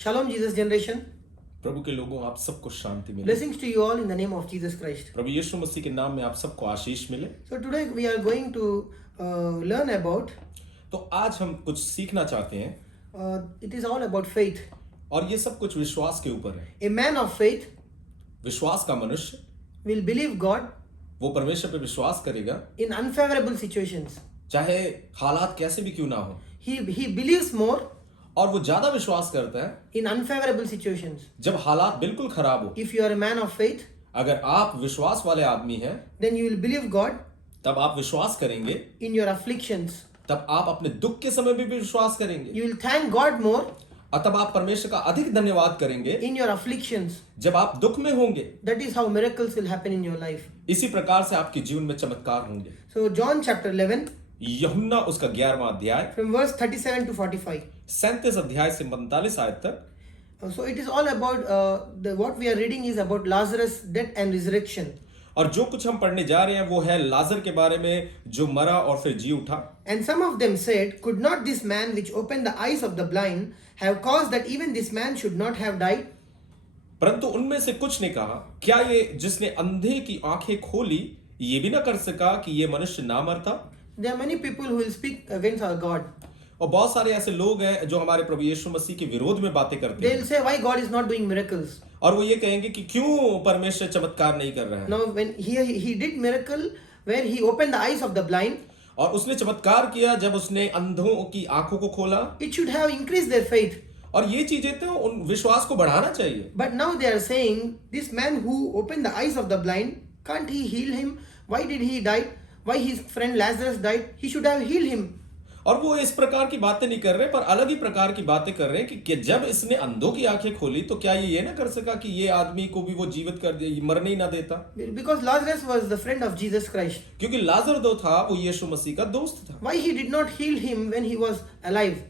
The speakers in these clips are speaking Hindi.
Shalom, Jesus generation. प्रभु के लोगों आप सबको शांति मिले। Blessings to you all in the name of Jesus Christ. प्रभु यीशु मसीह के नाम में आप सबको आशीष मिले। So today we are going to learn about. तो आज हम कुछ सीखना चाहते हैं It is all about faith. और ये सब कुछ विश्वास के ऊपर है। A man of faith विश्वास का मनुष्य will believe God वो परमेश्वर पे विश्वास करेगा in unfavorable situations. चाहे हालात कैसे भी क्यों ना हो, He believes more और वो ज्यादा विश्वास करता है in unfavorable situations. जब हालात बिल्कुल खराब हो। If you are a man of faith, अगर आप विश्वास वाले आदमी हैं then you will believe God तब आप विश्वास करेंगे, in your afflictions. तब आप अपने दुख के समय भी विश्वास करेंगे You will thank God more और तब आप परमेश्वर का अधिक धन्यवाद करेंगे in your afflictions. जब आप दुख में होंगे। That is how miracles will happen in your life. इसी प्रकार से आपके जीवन में चमत्कार होंगे। So John chapter 11 यूहन्ना उसका 11वां अध्याय from verse 37 to 45. 37 अध्याय से 45 आयत तक। So it is all about what we are reading is about Lazarus' death and resurrection. और जो कुछ हम पढ़ने जा रहे हैं वो है लाजर के बारे में जो मरा और फिर जी उठा। And some of them said, could not this man which opened the eyes of the blind have caused that even this man should not have died? परंतु उनमें से कुछ ने कहा, क्या ये जिसने अंधे की आंखें खोली ये भी ना कर सका कि ये मनुष्य ना मरता? There are many people who will speak against our God. और बहुत सारे ऐसे लोग हैं जो हमारे प्रभु यीशु मसीह के विरोध में बातें करते They हैं will say, why God is not doing miracles? और वो ये कहेंगे कि क्यों परमेश्वर चमत्कार नहीं कर रहा है। Now when he did miracle where he opened the eyes of the blind, और उसने चमत्कार किया जब उसने अंधों की आंखों को खोला, it should have increased their faith. और ये चीजें तो उन विश्वास को बढ़ाना चाहिए। But now they are saying, this man who opened the eyes of the blind, can't he heal him? Why did he die? Why his friend Lazarus died? He should have healed him. और वो इस प्रकार की बातें नहीं कर रहे पर अलग ही प्रकार की बातें कर रहे हैं कि जब इसने अंधों की आंखें खोली तो क्या ये ना कर सका कि ये आदमी को भी वो जीवित कर दे, मरने ही ना देता। Because Lazarus was the friend of Jesus Christ. क्योंकि लाजर जो था वो यीशु मसीह का दोस्त था। Why he did not heal him when he was alive?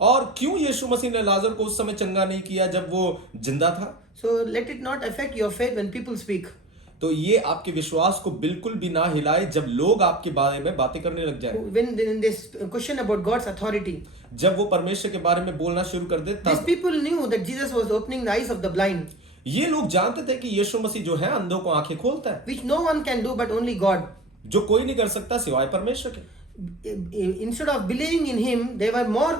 और क्यों यीशु मसीह ने लाजर को उस समय चंगा नहीं किया जब वो जिंदा था? So let it not affect your faith when people speak. तो ये आपके विश्वास को बिल्कुल भी ना हिलाए जब लोग आपके बारे में बातें करने लग जाए। When they question about God's authority. जब वो परमेश्वर के बारे में बोलना शुरू कर दे These तब people knew that Jesus was opening the eyes of the blind. ये लोग जानते थे कि यीशु मसीह जो है अंधों को आंखें खोलता है, Which no one can do but only God. जो कोई नहीं कर सकता सिवाय परमेश्वर के। Instead of believing in him, they were more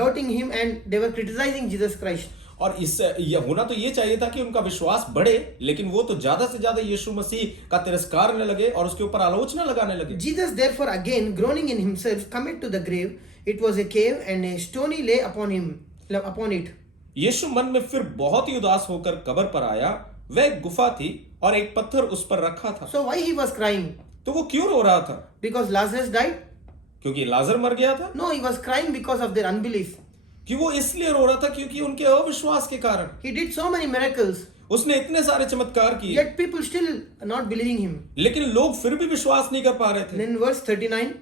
doubting him and they were criticizing Jesus Christ. और इससे ये होना तो ये चाहिए था कि उनका विश्वास बढ़े, लेकिन वो तो ज्यादा से ज्यादा यीशु मसीह का तिरस्कार करने लगे और उसके ऊपर आलोचना लगाने लगे। Jesus therefore again groaning in himself cometh to the grave. It was a cave and a stony lay upon it. यीशु मन में फिर बहुत ही उदास होकर कब्र पर आया। वह एक गुफा थी और एक पत्थर उस पर रखा था। So why he was crying? तो वो क्यों रो रहा था? Because Lazarus died? क्योंकि लाजर मर गया था? No, he was crying because of their unbelief. कि वो इसलिए रो रहा था क्योंकि उनके अविश्वास के कारण। He did so many miracles. उसने इतने सारे चमत्कार किए, Yet people still not believing him. लेकिन लोग फिर भी विश्वास नहीं कर पा रहे थे। Then verse 39.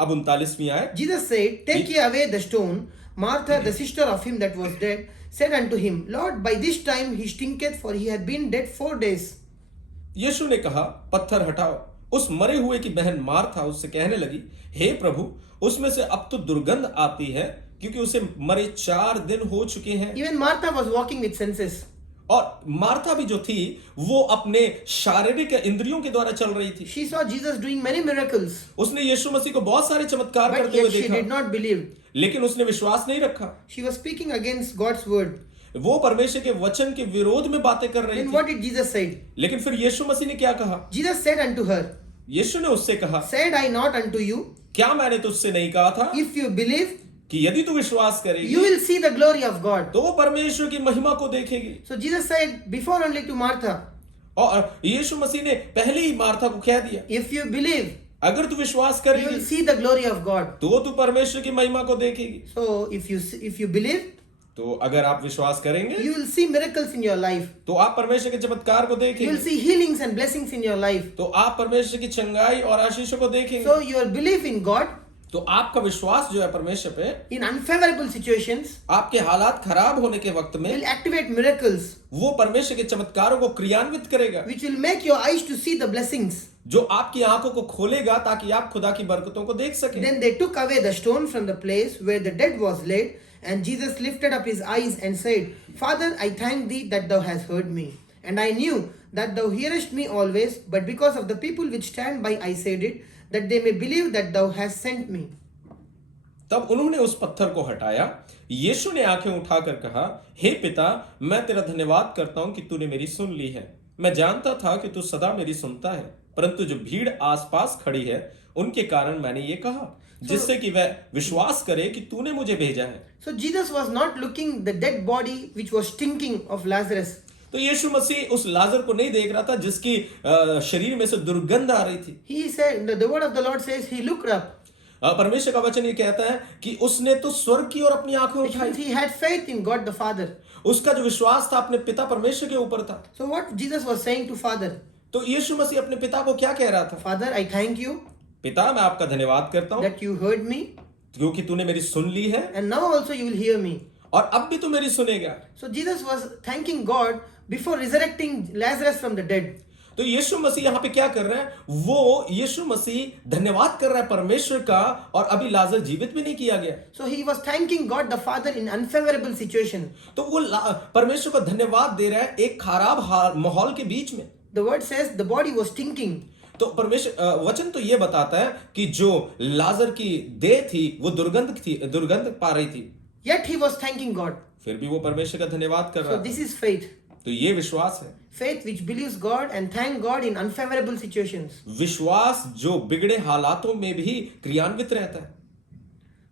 अब 39वीं आयत, Jesus said, take ye away the stone. Martha, the sister of him that was dead, said unto him, Lord, by this time he stinketh, for he hath been dead 4 days. यीशु ने कहा, पत्थर हटाओ। उस मरे हुए की बहन मार्था उससे कहने लगी, हे प्रभु, उसमें से अब तो दुर्गंध आती है क्योंकि उसे मरे 4 दिन हो चुके हैं। Even Martha was walking with senses. और मार्था भी जो थी वो अपने शारीरिक इंद्रियों के द्वारा चल रही थी। She saw Jesus doing many miracles. उसने यीशु मसीह को बहुत सारे चमत्कार But करते हुए yet she देखा, did not believe. लेकिन उसने विश्वास नहीं रखा। She was speaking against God's word. वो परमेश्वर के वचन के विरोध में बातें कर रही Then थी। what did Jesus say? लेकिन फिर यीशु मसीह ने क्या कहा? Jesus said unto her, यीशु ने उससे कहा, said I not unto you, क्या मैंने तुझसे नहीं कहा था if you believe, कि यदि तू विश्वास करेगी you will see the glory of God. तो वो परमेश्वर की महिमा को देखेगी। So Jesus said before only to Martha, और यीशु मसीह ने पहले ही मार्था को कह दिया, if you believe, अगर तू विश्वास you will करेगी see the glory of God. तो तू परमेश्वर की महिमा को देखेगी। So if you believe, तो अगर आप विश्वास करेंगे you will see miracles in your life. तो आप परमेश्वर के चमत्कार को You will देखेंगे, see healings and blessings in your life. तो आप परमेश्वर की चंगाई और आशीषों को देखेंगे। So your belief in God तो आपका विश्वास जो है परमेश्वर पे in unfavorable situations आपके हालात खराब होने के वक्त में will activate miracles वो परमेश्वर के चमत्कारों को क्रियान्वित करेगा, which will make your eyes to see the blessings. जो आपकी आंखों को खोलेगा ताकि आप खुदा की बरकतों को देख सकें। Then they took away the stone from the place where the dead was laid, And Jesus lifted up his eyes and said, Father, I thank thee that thou hast heard me. And I knew that thou hearest me always, but because of the people which stand by I said it, that they may believe that thou hast sent me. तब उन्होंने उस पत्थर को हटाया। यीशु ने आंखें उठाकर कहा, हे पिता, मैं तेरा धन्यवाद करता हूं कि तूने मेरी सुन ली है। मैं जानता था कि तू सदा मेरी सुनता है, परंतु जो भीड़ आसपास खड़ी है उनके कारण मैंने ये कहा, जिससे कि वह विश्वास करे कि तूने मुझे भेजा है। So Jesus was not looking the dead body which was stinking of Lazarus. तो यीशु मसीह उस लाजर को नहीं देख रहा था जिसकी शरीर में से दुर्गंध आ रही थी। He said, the word of the Lord says, he looked up. परमेश्वर का वचन ये कहता है कि उसने तो स्वर्ग की ओर अपनी आंखें Which उठाई। means he had faith in God the Father. उसका जो विश्वास था अपने पिता परमेश्वर के ऊपर था। So what Jesus was saying to Father? तो यीशु मसीह अपने पिता को क्या कह रहा था? Father, I thank you पिता, मैं आपका धन्यवाद करता हूँ that you heard me, क्योंकि तूने मेरी सुन ली है and now also you will hear me. और अब भी तू मेरी सुनेगा। So Jesus was thanking God before resurrecting Lazarus from the dead. तो यीशु मसीह यहाँ पे क्या कर रहा है? वो यीशु मसीह धन्यवाद कर रहा है परमेश्वर का, और अभी लाजर जीवित भी नहीं किया गया। So he was thanking God the Father in unfavorable situation. तो वो परमेश्वर को धन्यवाद दे रहा है एक खराब माहौल के बीच में। The word says the body was stinking. तो परमेश्वर वचन तो ये बताता है कि जो लाजर की देह थी वो दुर्गंध पा रही थी, Yet he was thanking God. फिर भी वो परमेश्वर का धन्यवाद कर So रहा this था। is faith. तो ये विश्वास है, Faith which believes God and thank God in unfavorable situations. विश्वास जो बिगड़े हालातों में भी क्रियान्वित रहता है।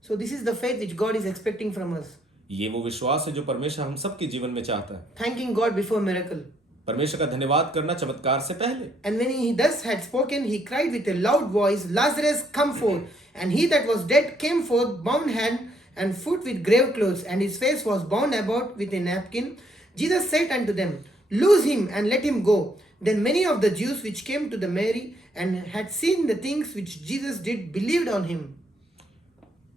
So this is the faith which God is expecting from us. ये वो विश्वास है जो परमेश्वर हम सबके जीवन में चाहता है। Thanking God before miracle. परमेश्वर का धन्यवाद करना चमत्कार से पहले। And when he thus had spoken, he cried with a loud voice, Lazarus, come forth. And he that was dead came forth, bound hand and foot with grave clothes, and his face was bound about with a napkin. Jesus said unto them, Loose him and let him go. Then many of the Jews which came to the Mary and had seen the things which Jesus did believed on him.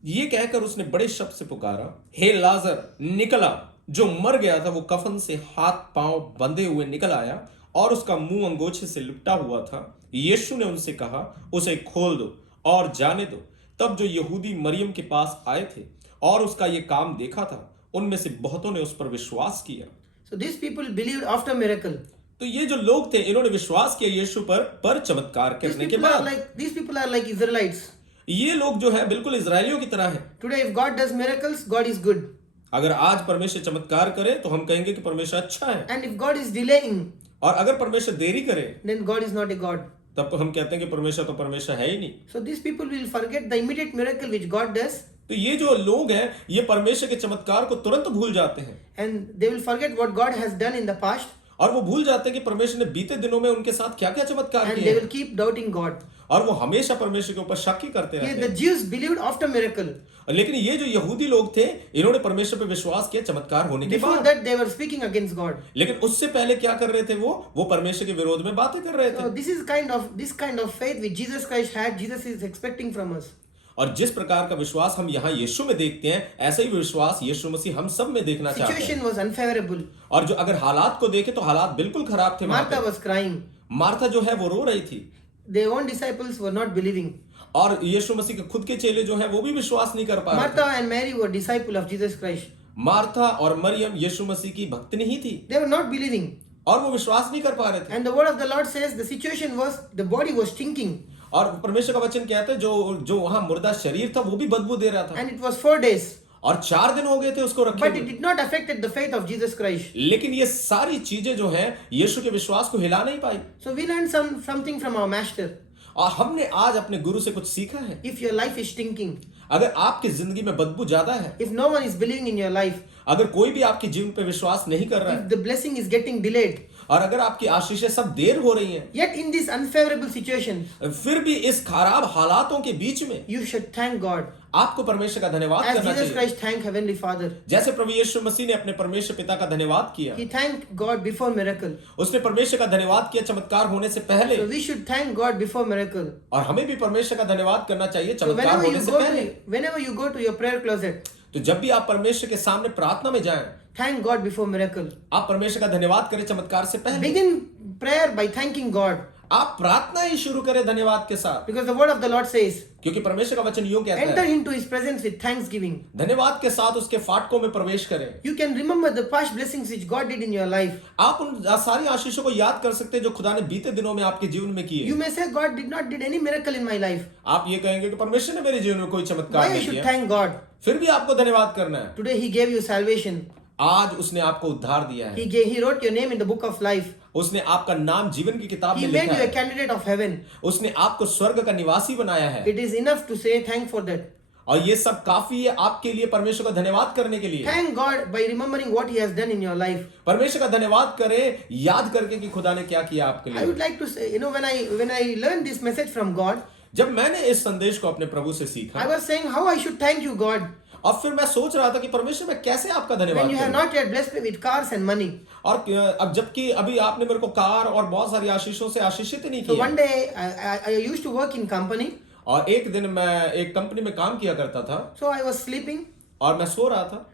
ये कहकर उसने बड़े शब्द से पुकारा, हे लाजर निकला। जो मर गया था वो कफन से हाथ पांव बंधे हुए निकल आया और उसका मुंह अंगोछे से लिपटा हुआ था। यीशु ने उनसे कहा, उसे खोल दो और जाने दो। तब जो यहूदी मरियम के पास आए थे और उसका ये काम देखा था, उनमें से बहुतों ने उस पर विश्वास किया। So these people believed after miracle. तो ये जो लोग थे इन्होंने विश्वास किया यीशु पर चमत्कार करने के बाद। These people are like Israelites. ये लोग जो है बिल्कुल इजरायलियों की तरह है। Today if God does miracles, God is good. अगर आज परमेश्वर चमत्कार करे तो हम कहेंगे कि परमेश्वर अच्छा है, And if God is delaying, और अगर परमेश्वर देरी करे then God is not a God. तब हम कहते हैं कि परमेश्वर तो परमेश्वर है ही नहीं। So these people will forget the immediate miracle which God does, तो ये जो लोग हैं ये परमेश्वर के चमत्कार को तुरंत भूल जाते हैं, and they will forget what God has done in the past, और वो भूल जाते हैं कि परमेश्वर ने बीते दिनों में उनके साथ क्या क्या चमत्कार and किए they हैं, will keep doubting God. और वो हमेशा परमेश्वर के ऊपर शक ही करते Here रहते the हैं। Jews believed after miracle. लेकिन ये जो यहूदी लोग थे इन्होंने परमेश्वर पर विश्वास किया चमत्कार होने के Before बाद, that they were speaking against God. लेकिन उससे पहले क्या कर रहे थे? वो परमेश्वर के विरोध में बातें कर रहे So थे। this kind of faith which Jesus Christ had, Jesus is expecting from us. और जिस प्रकार का विश्वास हम यहाँ यीशु में देखते हैं, ऐसा ही विश्वास यीशु मसीह हम सब में देखना चाहते हैं। Situation was unfavorable. और जो अगर हालात को देखे तो हालात बिल्कुल खराब थे। Martha was crying. मार्था जो है वो रो रही थी, Their own disciples were not believing. और यीशु मसीह के खुद के चेले जो है वो भी विश्वास नहीं कर पा रहे Martha थे। and Mary were disciples of Jesus Christ. Martha और मरियम यीशु मसीह की भक्तनी ही थी, They were not believing. और वो विश्वास नहीं कर पा रहे थे। And the word of the Lord says the situation was the body was stinking. और परमेश्वर का वचन कहता है जो वहां मुर्दा शरीर था वो भी बदबू दे रहा था, And it was 4 days. और 4 दिन हो गए थे उसको रखे But it हुए। did not affect the faith of Jesus Christ. लेकिन ये सारी चीजें जो है यीशु के विश्वास को हिला नहीं पाई। So we learned something from our master. और हमने आज अपने गुरु से कुछ सीखा है। If your life is stinking, अगर आपकी जिंदगी में बदबू ज्यादा है, if no one is believing in your life, अगर कोई भी आपके जीवन पे विश्वास नहीं कर रहा है, if the blessing is getting delayed, और अगर आपकी आशीषें सब देर हो रही हैं, yet in this unfavorable situation, फिर भी इस खराब हालातों के बीच में you should thank God. आपको परमेश्वर का धन्यवाद As करना Jesus चाहिए। Christ thanked Heavenly Father. जैसे प्रभु यीशु मसीह ने अपने परमेश्वर पिता का धन्यवाद किया, He thanked God before miracle. उसने परमेश्वर का धन्यवाद किया चमत्कार होने से पहले, So we should thank God before miracle. और हमें भी परमेश्वर का धन्यवाद करना चाहिए So चमत्कार होने से पहले। whenever you go to your prayer closet, तो जब भी आप परमेश्वर के सामने प्रार्थना में जाएं, thank God before miracle. आप परमेश्वर का धन्यवाद करें चमत्कार से पहले। Begin prayer by thanking God. आप प्रार्थना ही शुरू करें धन्यवाद के साथ, because the word of the Lord says, क्योंकि परमेश्वर का वचन यूं कहता enter है, into his presence with thanksgiving. धन्यवाद के साथ उसके फाटकों में प्रवेश करें। You can remember the past blessings which God did in your life. आप उन सारी आशीषों को याद कर सकते हैं जो खुदा ने बीते दिनों में आपके जीवन में किए। You may say, God did not did any miracle in my life. आप ये कहेंगे कि परमेश्वर ने मेरे जीवन में कोई Why चमत्कार I नहीं should किया, thank God? फिर भी आपको धन्यवाद करना है। Today he gave you salvation. आज उसने आपको उद्धार दिया है, He wrote your name in the book of life. उसने आपका नाम जीवन की किताब He में made लिखा you a है, candidate of heaven. उसने आपको स्वर्ग का निवासी बनाया है, It is enough to say thank for that. और ये सब काफी है आपके लिए परमेश्वर का धन्यवाद करने के लिए। Thank God by remembering what he has done in your life. परमेश्वर का धन्यवाद करें याद करके कि खुदा ने क्या किया आपके I would लिए। like to say, when I learned this message from God, जब मैंने इस संदेश को अपने प्रभु से I सीखा, was saying how I should thank you, God, और फिर मैं सोच रहा था कि परमेश्वर मैं कैसे आपका when धन्यवाद you have करूं। not yet blessed me with cars and money. और अब जबकि अभी आपने मेरे को कार और बहुत सारी आशीषों से आशीषित ही नहीं So किया। one day I used to work in company. और एक दिन मैं एक कंपनी में काम किया करता था, So I was sleeping. और मैं सो रहा था,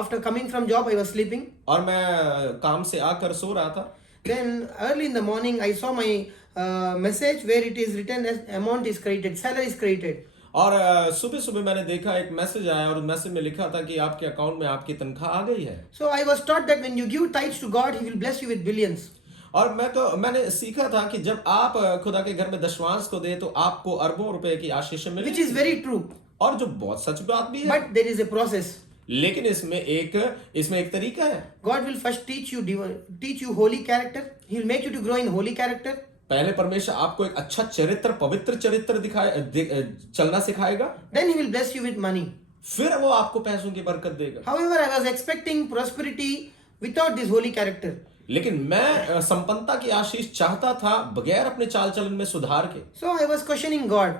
After coming from job, I was sleeping. और मैं काम से आकर सो रहा था। Then early in the morning, I saw my message where it is written as amount is credited, salary is credited. और सुबह सुबह मैंने देखा एक मैसेज आया, और उस मैसेज में लिखा था कि आपके अकाउंट में आपकी तनख्वाह आ गई है। So I was taught that when you give tithes to God, He will bless you with billions. और मैंने सीखा था कि जब आप खुदा के घर में दशमांश को दे तो आपको अरबों रुपए की आशीष Which मिलेगी, is very true. और जो बहुत सच बात भी है। But there is a process. लेकिन इसमें एक तरीका है। God will first teach you holy character. He will make you to grow in holy character. पहले परमेश्वर आपको एक अच्छा चरित्र, पवित्र चरित्र चलना सिखाएगा, Then He will bless you with money. फिर वो आपको पैसों की बरकत देगा। However, I was expecting prosperity without this holy character. लेकिन मैं संपन्नता की आशीष चाहता था बगैर अपने चाल चलन में सुधार के। So I was questioning God.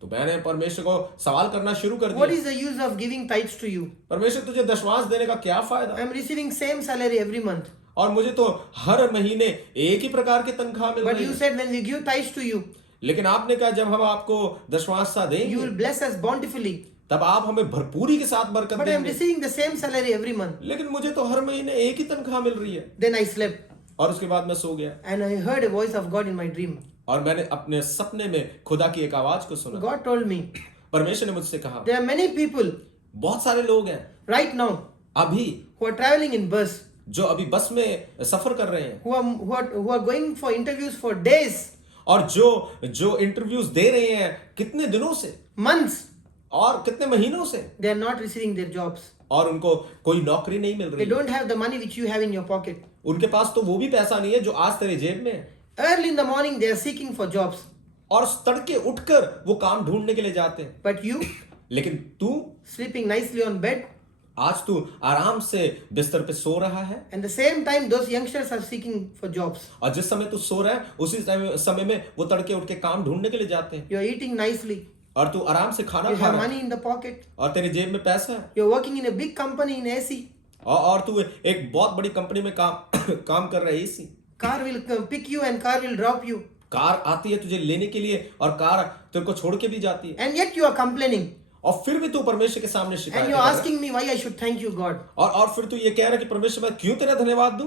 तो मैंने परमेश्वर को सवाल करना शुरू कर What दिया, is the use of giving tithes to you? परमेश्वर तुझे दशमांश देने का क्या फायदा, I am receiving same salary every month. और मुझे तो हर महीने एक ही प्रकार की तनख्वाह मिल But रही you है। said when we give tithes to you, लेकिन आपने कहा जब हम आपको दशमांश सा you देंगे will bless us bountifully. तब आप हमें भरपूरी के साथ बरकत But I am देंगे। receiving the same salary every month. लेकिन मुझे तो हर महीने एक ही तनख्वाह मिल रही है। Then I slept और उसके बाद मैं सो गया, and I heard a voice of God in my dream. और मैंने अपने सपने में खुदा की एक आवाज को सुना। God told me, परमेश्वर ने मुझसे कहा, there are many people बहुत सारे लोग हैं right now अभी who are traveling in bus, जो अभी बस में सफर कर रहे हैं, who are going for interviews for days, और जो इंटरव्यूज दे रहे हैं कितने दिनों से months. और कितने महीनों से, They are not receiving their jobs. और उनको कोई नौकरी नहीं मिल They रही। don't have the money which you have in your pocket. उनके पास तो वो भी पैसा नहीं है जो आज तेरे जेब में है। Early in the morning, they are seeking for jobs. और तड़के उठकर वो काम ढूंढने के लिए जाते हैं। But you, लेकिन तू sleeping nicely on bed, आज तू आराम से बिस्तर पे सो रहा है, and the same time, those youngsters are seeking for jobs. और जिस समय तू सो रहा है उसी समय में वो तड़के उठ के काम ढूंढने के लिए जाते हैं, You are eating nicely. और तू आराम से खाना You खा have रहा है, money in the pocket. और तेरी जेब में पैसा है, You are working in a big company in AC. और तू एक बहुत बड़ी कंपनी में काम कर रहा है। इसी Car will pick you and car will drop you. Car आती है तुझे लेने के लिए, और कार तेरे को छोड़ के भी जाती है, And yet you are complaining. और फिर भी तू परमेश्वर के सामने शिकायत And कर you are रहा है। asking me why I should thank you, God. और फिर तू ये कह रहा है कि परमेश्वर मैं क्यों तेरा धन्यवाद दूं।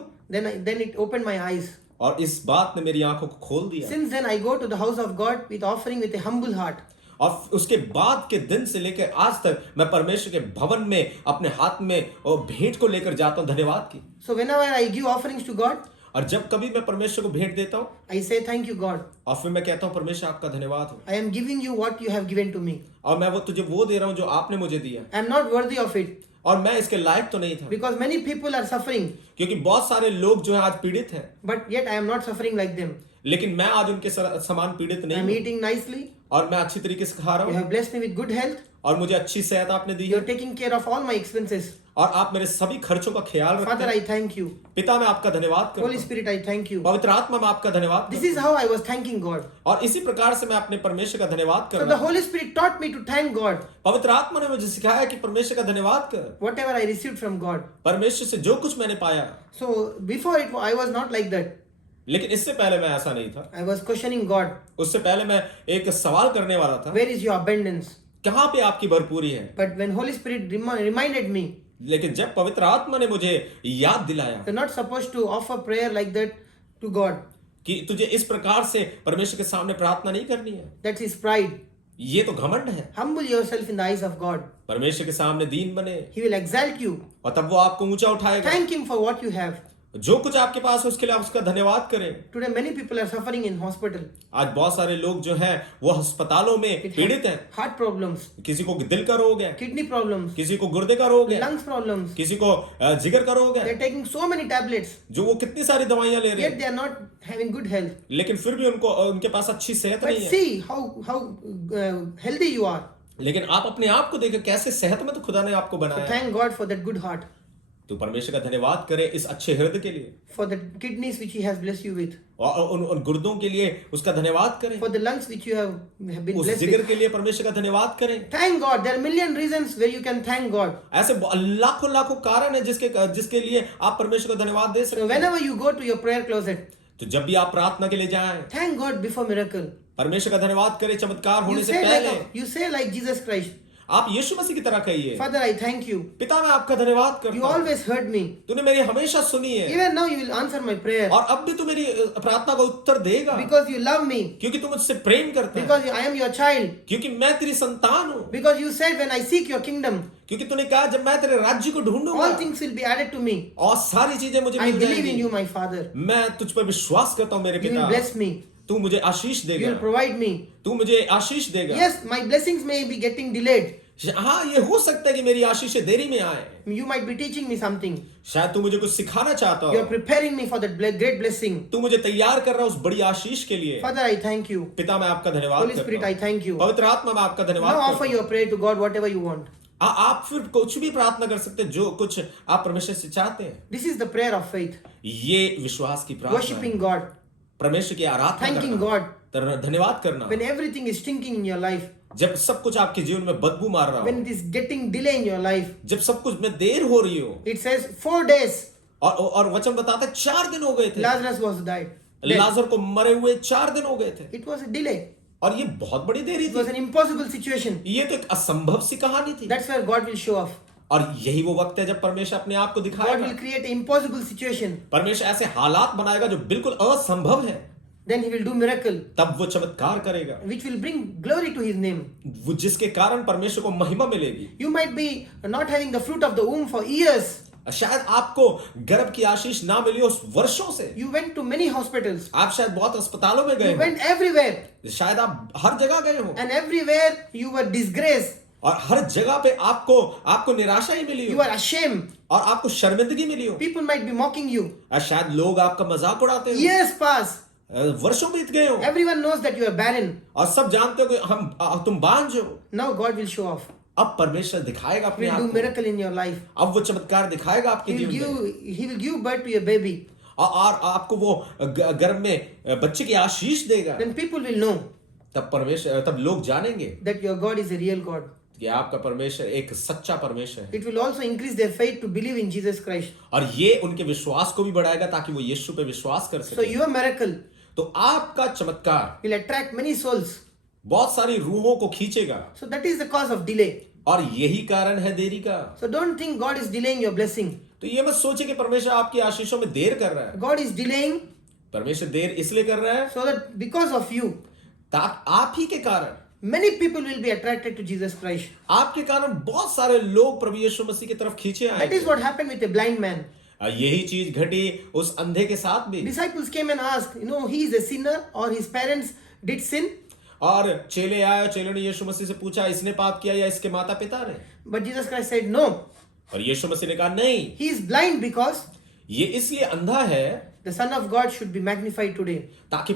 Then it opened my eyes. और इस बात ने मेरी आंखों को खोल दिया। Since then I go to the house of God with offering with a humble heart. और उसके बाद के दिन से लेकर आज तक मैं परमेश्वर के भवन में अपने हाथ में और भेंट को लेकर जाता हूँ धन्यवाद की। So whenever I give offerings to God, और जब कभी मैं परमेश्वर को भेंट देता हूँ, I say thank you, God. और फिर मैं कहता हूँ परमेश्वर आपका धन्यवाद हो, I am giving you what you have given to me. और मैं तुझे वो दे रहा हूँ जो आपने मुझे दिया, I am not worthy of it और मैं इसके लायक तो नहीं था, because many people are suffering, क्योंकि बहुत सारे लोग जो है आज पीड़ित हैं, but yet I am not suffering like them. लेकिन मैं आज उनके समान पीड़ित I नहीं am हूँ, eating nicely. और मैं अच्छी तरीके से खा रहा You हूँ, have blessed me with good health. और मुझे अच्छी सेहत आपने दी You है, are taking care of all my expenses. और आप मेरे सभी खर्चों का ख्याल रखते Father, हैं। I thank you. पिता मैं आपका धन्यवाद करता Holy हूँ, Spirit, I thank you. पवित्र आत्मा मैं आपका धन्यवाद This करता is how I was thanking God. हूँ। और इसी प्रकार से मैं अपने परमेश्वर का धन्यवाद कर So रहा the हूँ। Holy Spirit taught me to thank God. पवित्र आत्मा ने मुझे सिखाया कि परमेश्वर का धन्यवाद कर। Whatever I received from God. परमेश्वर से जो कुछ मैंने पाया, So before it, I was not like that. लेकिन इससे पहले मैं ऐसा नहीं था। I was questioning God. उससे पहले मैं एक सवाल करने वाला था, Where is your abundance? कहाँ पे आपकी भरपूरी है। But when Holy Spirit reminded me, लेकिन जब पवित्र आत्मा ने मुझे याद दिलाया, you're not supposed to offer prayer like that to God. कि तुझे इस प्रकार से परमेश्वर के सामने प्रार्थना नहीं करनी है। That's his pride. ये तो घमंड है। Humble yourself in the eyes of God. परमेश्वर के सामने दीन बने He will exalt you. और तब वो आपको ऊंचा उठाएगा। Thank him for what you have. जो कुछ आपके पास है उसके लिए आप उसका धन्यवाद करें। Today many people are suffering in hospital. आज बहुत सारे लोग जो हैं वो अस्पतालों में पीड़ित हैं। Heart problems, किसी को दिल का रोग है, kidney problems, किसी को गुर्दे का रोग है, lungs problems. किसी को जिगर का रोग They है, are taking so many tablets, जो वो कितनी सारी दवाइयां ले रहे yet हैं, they are not having good health. लेकिन फिर भी उनको उनके पास अच्छी सेहत But नहीं है। see how healthy you are. लेकिन आप अपने आप को देखें कैसे सेहतमंद खुदा ने आपको So बनाया है। thank God for that good heart, तो परमेश्वर का धन्यवाद करें इस अच्छे हृदय के लिए for the kidneys which He has blessed you with, और उन गुर्दों के लिए उसका धन्यवाद करें, for the lungs which you have been उस blessed जिगर with. के लिए परमेश्वर का धन्यवाद करें। Thank God. There are a million reasons where you can thank God. ऐसे लाखों लाखों कारण है जिसके लिए आप परमेश्वर को धन्यवाद दे सकते So हैं। whenever you go to your prayer closet, तो जब भी आप प्रार्थना के लिए जाएं, thank God before miracle. परमेश्वर का धन्यवाद करें चमत्कार होने You से say पहले। you say like Jesus Christ, आप यीशु मसीह की तरह कहिए, Father, I thank you. पिता मैं आपका धन्यवाद You करता हूँ, always heard me. तूने मेरी हमेशा सुनी है Even now you will answer my prayer और अब भी तू मेरी प्रार्थना का उत्तर देगा, because you love me, क्योंकि तू मुझसे प्रेम करता है, because I am your child, क्योंकि मैं तेरी संतान हूँ, because you said when I seek your kingdom, क्योंकि तूने कहा जब मैं तेरे राज्य को ढूंढूंगा all things will be added to me. और सारी चीजें मुझे I मिल believe in जाएंगी। you, my Father. मैं तुझ पर विश्वास करता हूँ मेरे You will पिता, bless me. तू मुझे आशीष You देगा, will provide me. तू मुझे आशीष देगा। Yes, my blessings may be getting delayed. हाँ ये हो सकता है कि मेरी आशीषें देरी में आए, You might be teaching me something. शायद तू मुझे कुछ सिखाना चाहता You are हो, preparing me for that great blessing. तू मुझे तैयार कर रहा है उस बड़ी आशीष के लिए। Father, I thank you. पिता मैं आपका धन्यवाद Holy Spirit, करता I हूँ, thank you. पवित्र आत्मा मैं आपका धन्यवाद Now करता offer हूँ। your prayer to God, whatever you want. आप फिर कुछ भी प्रार्थना कर सकते हैं जो कुछ आप परमेश्वर से चाहते हैं। This is the prayer of faith. ये विश्वास की प्रार्थना है, Worshipping God, परमेश्वर की आराधना thanking करना, God धन्यवाद करना। when everything is stinking in your life, जब सब कुछ आपके जीवन में बदबू मार रहा when हो, it is getting delay in your life. जब सब कुछ में देर हो रही हो, It says 4 days और वचन बताता है 4 दिन हो गए थे, Lazarus was died. Dead. लाजर को मरे हुए 4 दिन हो गए थे, It was a delay. और ये बहुत बड़ी देरी It was थी। an impossible situation. ये तो एक असंभव सी कहानी थी, That's where God will show off. और यही वो वक्त है जब परमेश्वर अपने आप को God दिखाएगा। will create an impossible situation. परमेश्वर ऐसे हालात बनाएगा जो बिल्कुल असंभव है, Then He will do miracle, तब वो चमत्कार करेगा, which will bring glory to His name. वो जिसके कारण परमेश्वर को महिमा मिलेगी। You might be not having the fruit of the womb for years. शायद आपको गर्भ की आशीष ना मिली हो वर्षों से, You went to many hospitals. आप शायद बहुत अस्पतालों में गए You went everywhere. हो, शायद आप हर जगह गए हो, And everywhere you were disgraced. और हर जगह पे आपको निराशा ही मिली You हो are ashamed. और आपको शर्मिंदगी मिली हो, People might be mocking you. और शायद लोग आपका मजाक उड़ाते हो, Years pass. वर्षों बीत गए हो Everyone knows that you are barren. और सब जानते हो कि तुम बांझ हो। Now God will show off. अब परमेश्वर दिखाएगा He अपने will आप do को, miracle in your life. अब वो चमत्कार दिखाएगा आपके He will जीवन में, He will give birth to a baby. और आपको वो गर्भ में बच्चे की आशीष देगा। Then people will know तब लोग जानेंगे that your God is a real God. कि आपका परमेश्वर एक सच्चा परमेश्वर है, It will also increase their faith to believe in Jesus Christ. और ये उनके विश्वास को भी बढ़ाएगा ताकि वो यीशु पे विश्वास कर So सके। your miracle तो आपका चमत्कार will attract many souls. बहुत सारी रूहों को खींचेगा, So that is the cause of delay. और यही कारण है देरी का। So don't think God is delaying your blessing. तो ये मत सोचे कि परमेश्वर आपकी आशीषों में देर कर रहा है। God is delaying परमेश्वर देर इसलिए कर रहा है so that because of you, आप ही के कारण, many people will be attracted to Jesus Christ. आपके कारण बहुत सारे लोग प्रभु यीशु मसीह की तरफ खींचे That आए। is what happened with a blind man. यही चीज घटी उस अंधे के साथ भी, Disciples came and asked, he is a sinner or his parents did sin? और चेले आए, चेलों ने यीशु मसीह से पूछा इसने पाप किया या इसके माता पिता ने, But Jesus Christ said, no, और यीशु मसीह ने कहा नहीं, he is blind because ये इसलिए अंधा है the Son of God should be magnified today. ताकि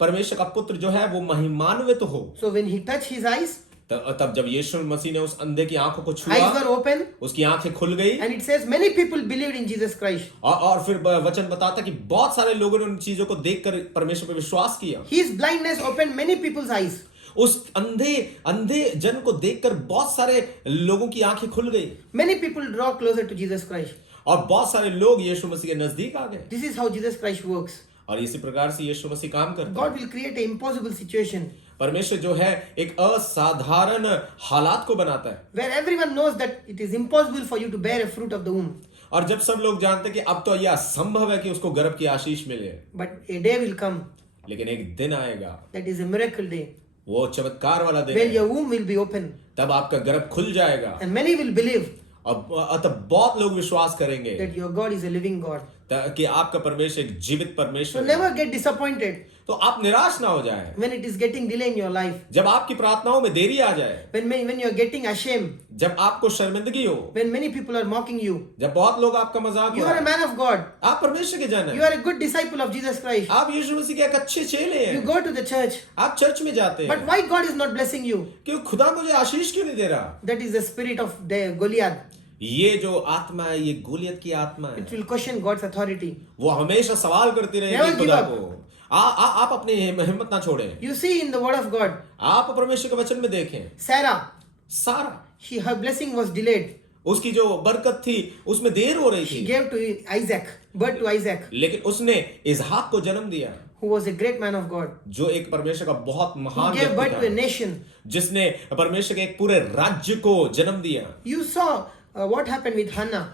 परमेश्वर का पुत्र जो है वो महिमान्वित हो। So when he touched his eyes, तब जब यीशु मसीह ने उस अंधे की आंखों को eyes छुआ, were open, उसकी आंखें खुल गई, and it says many people believed in Jesus Christ. और फिर वचन बताता कि बहुत सारे लोगों ने उन चीजों को देखकर परमेश्वर पर विश्वास किया। His blindness opened many people's eyes. उस अंधे जन को देखकर बहुत सारे लोगों की आंखें खुल गई, Many people draw closer to Jesus Christ. और बहुत सारे लोग यीशु मसीह के नजदीक आ गए। This is how Jesus Christ works. और इसी प्रकार से यीशु मसीह काम करता है। God will create an impossible situation परमेश्वर जो है एक असाधारण हालात को बनाता है, where everyone knows that it is impossible for you to bear a fruit of the womb. और जब सब लोग जानते कि अब तो यह असंभव है कि उसको गर्भ की आशीष मिले, But a day will come, लेकिन एक दिन आएगा, that is a miracle day, वो चमत्कार वाला दिन where है, your womb will be open तब आपका गर्भ खुल जाएगा and many will believe और तब बहुत लोग विश्वास करेंगे that your God is a living God. कि आपका परमेश्वर एक जीवित So परमेश्वर है। never get disappointed तो आप निराश ना हो जाएं when it is getting delay in your life, जब आपकी प्रार्थनाओं में देरी आ जाए, when you are getting ashamed, जब आपको शर्मिंदगी हो, when many people are mocking you. जब बहुत लोग आपका मजाक You are a उड़ाएं। man of God. आप परमेश्वर के जन You हैं, are a good disciple of Jesus Christ. आप यीशु मसीह के एक अच्छे चेले You हैं, go to the church. आप चर्च में जाते But हैं, why God is not blessing you? क्यों खुदा मुझे आशीष क्यों नहीं दे रहा? That is the spirit of the Goliath. ये जो आत्मा है, ये गोलियत की आत्मा है, It will question God's authority. वो हमेशा सवाल करती Never रहेगी give खुदा up. को। आप अपनी हिम्मत ना छोड़ें। You see in the word of God, आप परमेश्वर के वचन में देखें, Sarah, सारा her blessing was delayed. उसकी जो बरकत थी उसमें देर हो रही She थी, gave to Isaac, birth to Isaac, लेकिन उसने इसहाक को जन्म दिया, who was a great man of God. जो एक परमेश्वर का बहुत Who महान gave birth व्यक्ति to a था, nation. जिसने परमेश्वर के एक पूरे राज्य को जन्म दिया। You saw what happened with Hannah.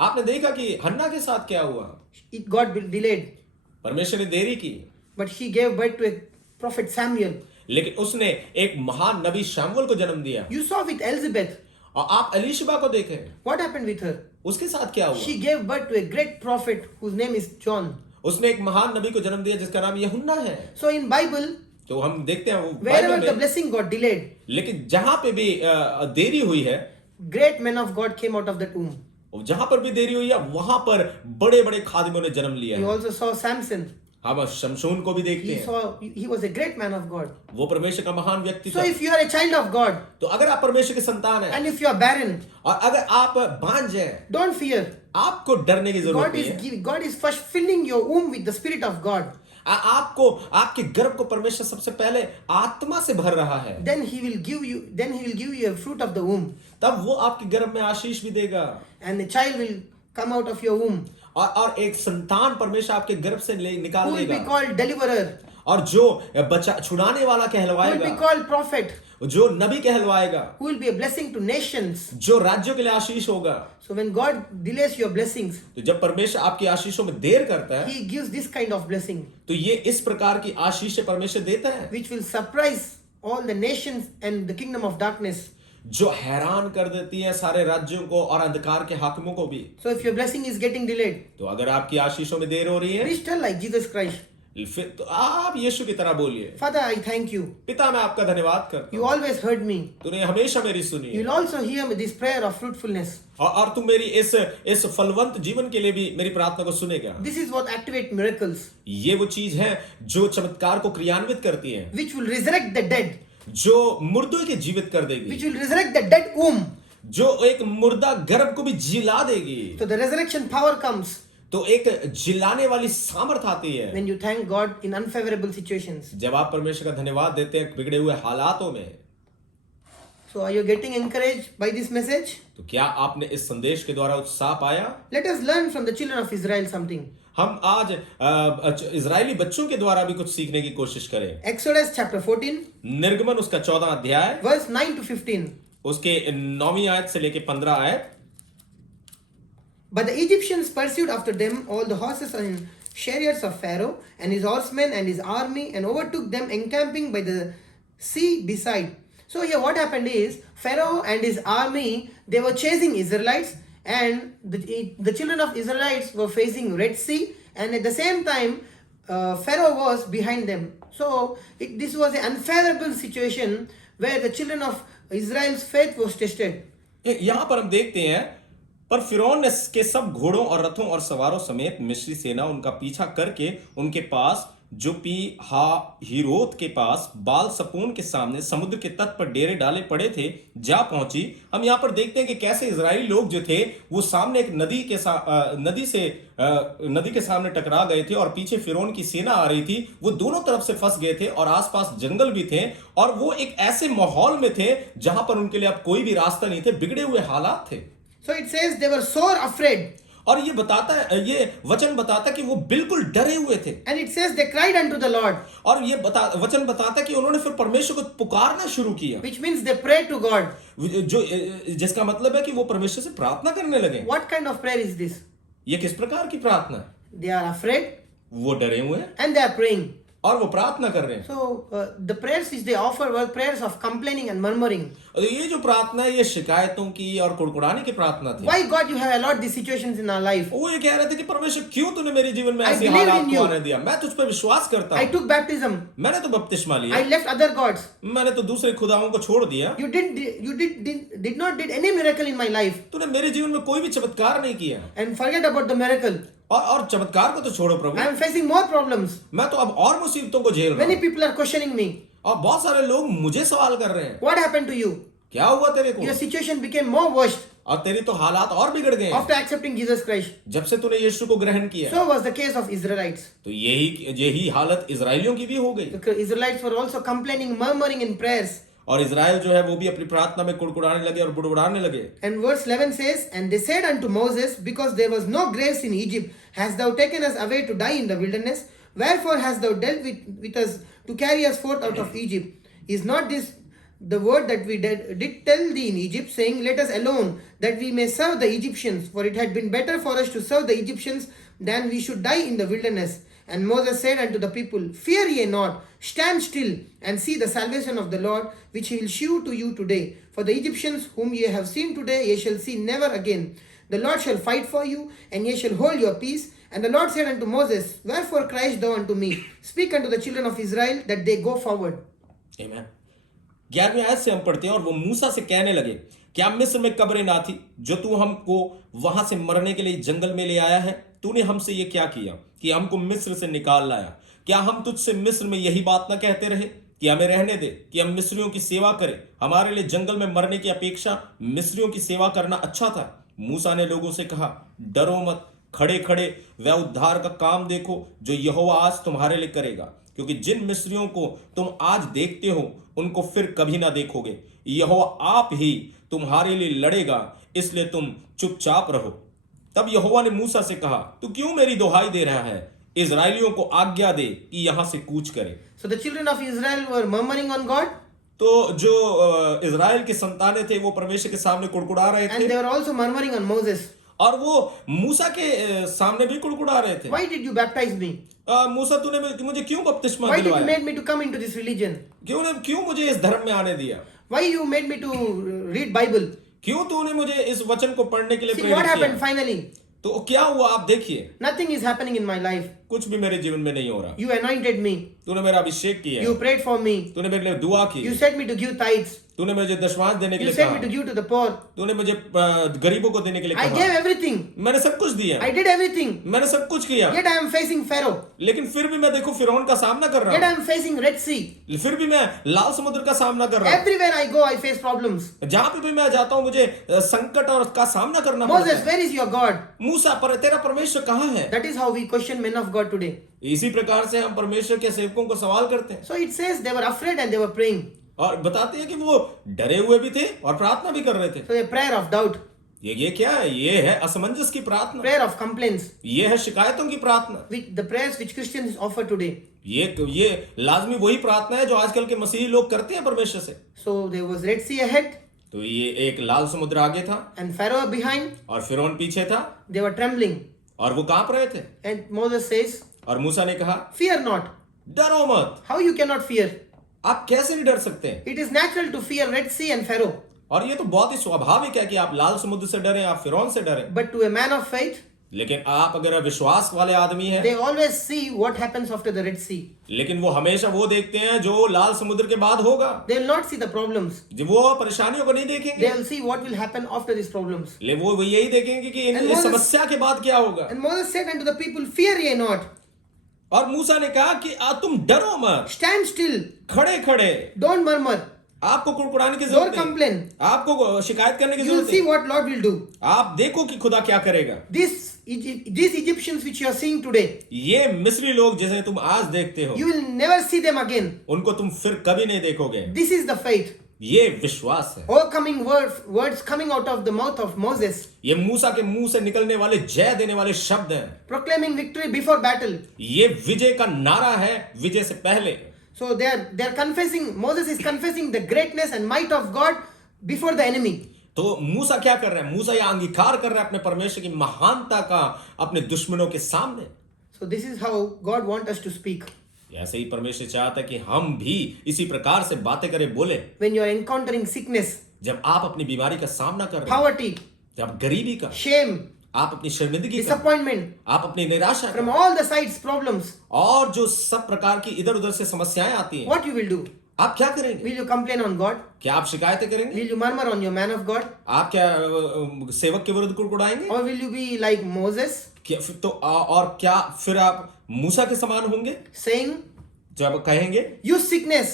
आपने देखा कि हन्ना के साथ क्या हुआ, It got delayed, परमेश्वर ने देरी की, but she gave birth to a prophet Samuel. लेकिन उसने एक महान नबी शमूएल को जन्म दिया। You saw with Elizabeth. और आप एलीशिबा को देखें, What happened with her? उसके साथ क्या हुआ, She gave birth to a great prophet whose name is John. उसने एक महान नबी को जन्म दिया जिसका नाम यूहन्ना है। So in Bible, तो हम देखते हैं वो wherever बाइबल the में, blessing got delayed, लेकिन जहां पे भी देरी हुई है, great men of God came out of the tomb. और जहां पर भी देरी हुई है वहां पर बड़े बड़े खादिमों ने जन्म लिया You है। also saw Samson. हम शमशून को भी देखते हैं, He was a great man of God. वो परमेश्वर का महान व्यक्ति So था। if you are a child of God तो अगर आप परमेश्वर के संतान हैं and if you are barren, और अगर आप बांझ हैं, don't fear. आपको डरने की जरूरत God नहीं is है। giving, God is first filling your womb with the Spirit of God. आपको आपके गर्भ को परमेश्वर सबसे पहले आत्मा से भर रहा है, Then He will give you a fruit of the womb, तब वो आपके गर्भ में आशीष भी देगा and the child will come out of your womb, और एक संतान परमेश्वर आपके गर्भ से निकाल who will be लेगा, called deliverer, और जो बचा छुड़ाने वाला who will be कहलवाएगा, called prophet, जो नबी कहलवाएगा, who will be a blessing to nations. जो राज्यों के लिए आशीष होगा। So when God delays your blessings, तो जब परमेश्वर आपकी आशीषों में देर करता है, He gives this kind of blessing, तो ये इस प्रकार की आशीष परमेश्वर देता है which will surprise all the nations and the kingdom of darkness. जो हैरान कर देती है सारे राज्यों को और अंधकार के हाकिमों को भी। So if your blessing is getting delayed, तो अगर आपकी आशीषों में देर हो रही है, please tell like Jesus Christ, फिर तो आप यीशु की तरह बोलिए, Father, I thank you. पिता मैं आपका धन्यवाद करता You हूँ, always heard me. तूने हमेशा मेरी सुनी है, You'll also hear me this prayer of fruitfulness. और तू मेरी इस फलवंत जीवन के लिए भी मेरी प्रार्थना को सुनेगा। This is what activate miracles, ये वो चीज है जो चमत्कार को क्रियान्वित करती है, which will resurrect the dead, जो मुर्दों के जीवित कर देगी, which will resurrect the dead womb. जो एक मुर्दा गर्भ को भी जिला देगी। So the resurrection power comes तो एक जिलाने वाली सामर्थ आती है when you thank God in unfavorable situations. जब आप परमेश्वर का धन्यवाद देते हैं बिगड़े हुए हालातों में। So are you getting encouraged by this message? तो क्या आपने इस संदेश के द्वारा उत्साह पाया? Let us learn from the children of Israel something. हम आज इजरायली बच्चों के द्वारा भी कुछ सीखने की कोशिश करें। Exodus chapter 14, निर्गमन उसका 14 अध्याय verse 9 to 15. उसके 9वीं आयत से लेके 15 आयत। But the Egyptians pursued after them all the horses and chariots of Pharaoh and his horsemen and his army and overtook them encamping by the sea beside. So here what happened is Pharaoh and his army, they were chasing Israelites, and the children of Israelites were facing Red Sea, and at the same time Pharaoh was behind them. So this was an unfavorable situation where the children of Israel's faith was tested. यहाँ पर हम देखते हैं, पर फिरौन ने के सब घोड़ों और रथों और सवारों समेत मिस्री सेना उनका पीछा करके उनके पास जो पी हा हिरोत के पास बाल सपून के सामने समुद्र के तट पर डेरे डाले पड़े थे जा पहुंची। हम यहाँ पर देखते हैं कि कैसे इजरायली लोग जो थे वो सामने एक नदी के सामने टकरा गए थे और पीछे फिरौन की सेना आ रही थी। वो दोनों तरफ से फंस गए थे और आसपास जंगल भी थे और वो एक ऐसे माहौल में थे जहां पर उनके लिए अब कोई भी रास्ता नहीं थे, बिगड़े हुए हालात थे। So it says they were sore afraid. और ये बताता है, ये वचन बताता है कि वो बिल्कुल डरे हुए थे। And it says they cried unto the Lord, और ये वचन बताता है कि उन्होंने फिर परमेश्वर को पुकारना शुरू किया, which means they prayed to God. जो जिसका मतलब है कि वो परमेश्वर से प्रार्थना करने लगे। What kind of prayer is this? ये किस प्रकार की प्रार्थना है? They are afraid वो डरे हुए हैं and they are praying. और वो प्रार्थना कर रहे हैं। So the prayers which they offer were prayers of complaining and murmuring. और ये जो प्रार्थना है ये शिकायतों की और कुड़कुड़ाने की प्रार्थना थी। Why God you have allowed these situations in our life? वो ये कह रहे थे कि परमेश्वर क्यों तूने मेरे जीवन में I ऐसे believe हालात in को you. आने दिया? मैं तुझ पर विश्वास करता I हूँ। took baptism. मैंने तो बपतिस्मा I लिया, left other gods. मैंने तो दूसरे खुदाओं को छोड़ दिया। You did not did any miracle in my life. तूने मेरे जीवन में कोई भी चमत्कार नहीं किया। And forget about the miracle. और चमत्कार को तो छोड़ो प्रभु, I am facing more problems. मैं तो अब और मुसीबतों को झेल रहा Many हूँ। people are questioning me. और बहुत सारे लोग मुझे सवाल कर रहे हैं, What happened to you? क्या हुआ तेरे को? Your situation became more worse और तेरी तो हालात और बिगड़ गए हैं after accepting Jesus Christ. जब से तूने यीशु को ग्रहण किया। So was the case of Israelites. तो यही हालत इजराइलियों की भी हो गई। The Israelites were also complaining, murmuring in prayers. और इजराइल जो है वो भी अपनी प्रार्थना में कुड़कुड़ाने लगे और बुड़बुड़ाने लगे। And verse 11 says, And they said unto Moses, Because there was no grace in Egypt, hast thou taken us away to die in the wilderness? Wherefore hast thou dealt with us to carry us forth out of Egypt? Is not this the word that we did tell thee in Egypt, saying, Let us alone, that we may serve the Egyptians? For it had been better for us to serve the Egyptians than we should die in the wilderness. And Moses said unto the people, Fear ye not, stand still, and see the salvation of the Lord, which he will shew to you today. For the Egyptians whom ye have seen today, ye shall see never again. The Lord shall fight for you, and ye shall hold your peace. And the Lord said unto Moses, Wherefore criest thou unto me? Speak unto the children of Israel, that they go forward. Amen. 11वीं आयत से हम पढ़ते हैं, और वो मूसा से कहने लगे, क्या मिस्र में कब्रें ना थी जो तू हमको वहां से मरने के लिए जंगल में ले आया है? तूने हमसे ये क्या किया कि हमको मिस्र से निकाल लाया? क्या हम तुझसे मिस्र में यही बात ना कहते रहे कि हमें रहने दे, कि हम मिस्रियों की सेवा करें? हमारे लिए जंगल में मरने की अपेक्षा मिस्रियों की सेवा करना अच्छा था। मूसा ने लोगों से कहा, डरो मत, खड़े खड़े वह उद्धार का काम देखो जो यहोवा आज तुम्हारे लिए करेगा, क्योंकि जिन मिस्रियों को तुम आज देखते हो उनको फिर कभी ना देखोगे। यहोवा आप ही तुम्हारे लिए लड़ेगा, इसलिए तुम चुपचाप रहो। तब यहोवा ने मूसा से कहा, तू क्यों मेरी दुहाई दे रहा है? इजराइलियों को आज्ञा दे कि यहां से कूच करें। So the children of Israel were murmuring on God, तो जो इजराइल के संतानें थे वो परमेश्वर के सामने कुड़कुड़ा रहे and थे, they were also murmuring on Moses. और वो मूसा के सामने भी कुड़कुड़ा रहे थे। Why did you baptize me? मूसा तूने मुझे क्यों बपतिस्मा Why did you दिलवाया? make me to come into this religion? क्यों मुझे इस धर्म में आने दिया? Why you made me to read Bible? क्यों तूने मुझे इस वचन को पढ़ने के लिए See प्रेरित what happened किया? finally? तो क्या हुआ आप देखिए, Nothing is happening in my life. कुछ भी मेरे जीवन में नहीं हो रहा। You anointed me. तूने मेरा अभिषेक किया, You prayed for me. तूने मेरे लिए दुआ की, You said me to give tithes. तूने मुझे दशमांश देने के You लिए said me to कहा, give to the poor. तूने मुझे गरीबों को देने के लिए I कहा। gave everything. मैंने सब कुछ दिया, I did everything. मैंने सब कुछ किया, Yet I am facing Pharaoh. लेकिन फिर भी मैं देखो फिरौन का सामना कर Yet रहा I am facing Red Sea. हूँ, फिर भी मैं लाल समुद्र का सामना कर रहा हूँ। Everywhere I go, I face problems. जहां पे भी मैं जाता हूँ मुझे संकट और का सामना करना पड़ता Moses, है। where is your God? मूसा, पर तेरा परमेश्वर कहाँ है? That is how we question men of God today. इसी प्रकार से हम परमेश्वर के सेवकों को सवाल करते हैं, So it says they were afraid and they were praying. और बताते हैं कि वो डरे हुए भी थे और प्रार्थना भी कर रहे थे। So a prayer of doubt, ये क्या है? ये है असमंजस की प्रार्थना, prayer of complaints, ये है शिकायतों की प्रार्थना। the prayers which Christians offer today. ये लाजमी वही प्रार्थना है जो आजकल के मसीही लोग करते हैं परमेश्वर से। So there was Red Sea ahead तो ये एक लाल समुद्र आगे था and Pharaoh behind. और फिरौन पीछे था, They were trembling. और वो कांप रहे थे। And Moses says, और मूसा ने कहा, Fear not. डरो मत। How you cannot fear? आप कैसे नहीं डर सकते? It is natural to fear Red Sea and Pharaoh. और ये तो बहुत ही स्वाभाविक है कि आप लाल समुद्र से डरें, आप फिरौन से डरें। But to a man of faith, लेकिन आप अगर विश्वास वाले आदमी हैं, they always see what happens after the Red Sea. लेकिन वो हमेशा वो देखते हैं जो लाल समुद्र के बाद होगा। They will not see the problems. जो वो परेशानियों को नहीं देखेंगे, They will see what will happen after these problems. ले वो यही देखेंगे कि And इस Moses- समस्या के बाद क्या होगा। And Moses said unto the people, Fear ye not. और मूसा ने कहा कि तुम डरो मत, Stand still. खड़े खड़े, Don't murmur. आपको कुड़कुड़ाने की Don't जरूरत नहीं, complain. आपको शिकायत करने की You will जरूरत see नहीं। what Lord will do. आप देखो कि खुदा क्या करेगा। These Egyptians which you are seeing today, ये मिस्री लोग जिसे तुम आज देखते हो, you will never see them again. उनको तुम फिर कभी नहीं देखोगे। This is the faith. ये विश्वास है। Overcoming words coming out of the mouth of Moses, ये मूसा के मुंह से निकलने वाले जय देने वाले शब्द हैं। proclaiming victory before battle. ये विजय का नारा है, विजय से पहले। So they're confessing, Moses is confessing the greatness and might of God before the enemy. तो मूसा क्या कर रहा है? मूसा यह अंगीकार कर रहा है अपने परमेश्वर की महानता का अपने दुश्मनों के सामने। So this is how God wants us to speak. ऐसे ही परमेश्वर चाहता है कि हम भी इसी प्रकार से बातें करें, बोले। When you are encountering sickness, जब आप अपनी बीमारी का सामना कर रहे हैं, poverty, जब गरीबी का, shame, आप अपनी शर्मिंदगी का, disappointment, आप अपनी निराशा from का, all the sides problems, और जो सब प्रकार की इधर उधर से समस्याएं आती हैं, what you will do? आप क्या करेंगे? Will you complain on God? क्या आप शिकायतें करेंगे? Will you murmur on your man of God? आप क्या सेवक के विरुद्ध कुड़कुड़ाएंगे? Or will you be like Moses, और क्या फिर आप मूसा के समान होंगे, saying, जब कहेंगे you sickness,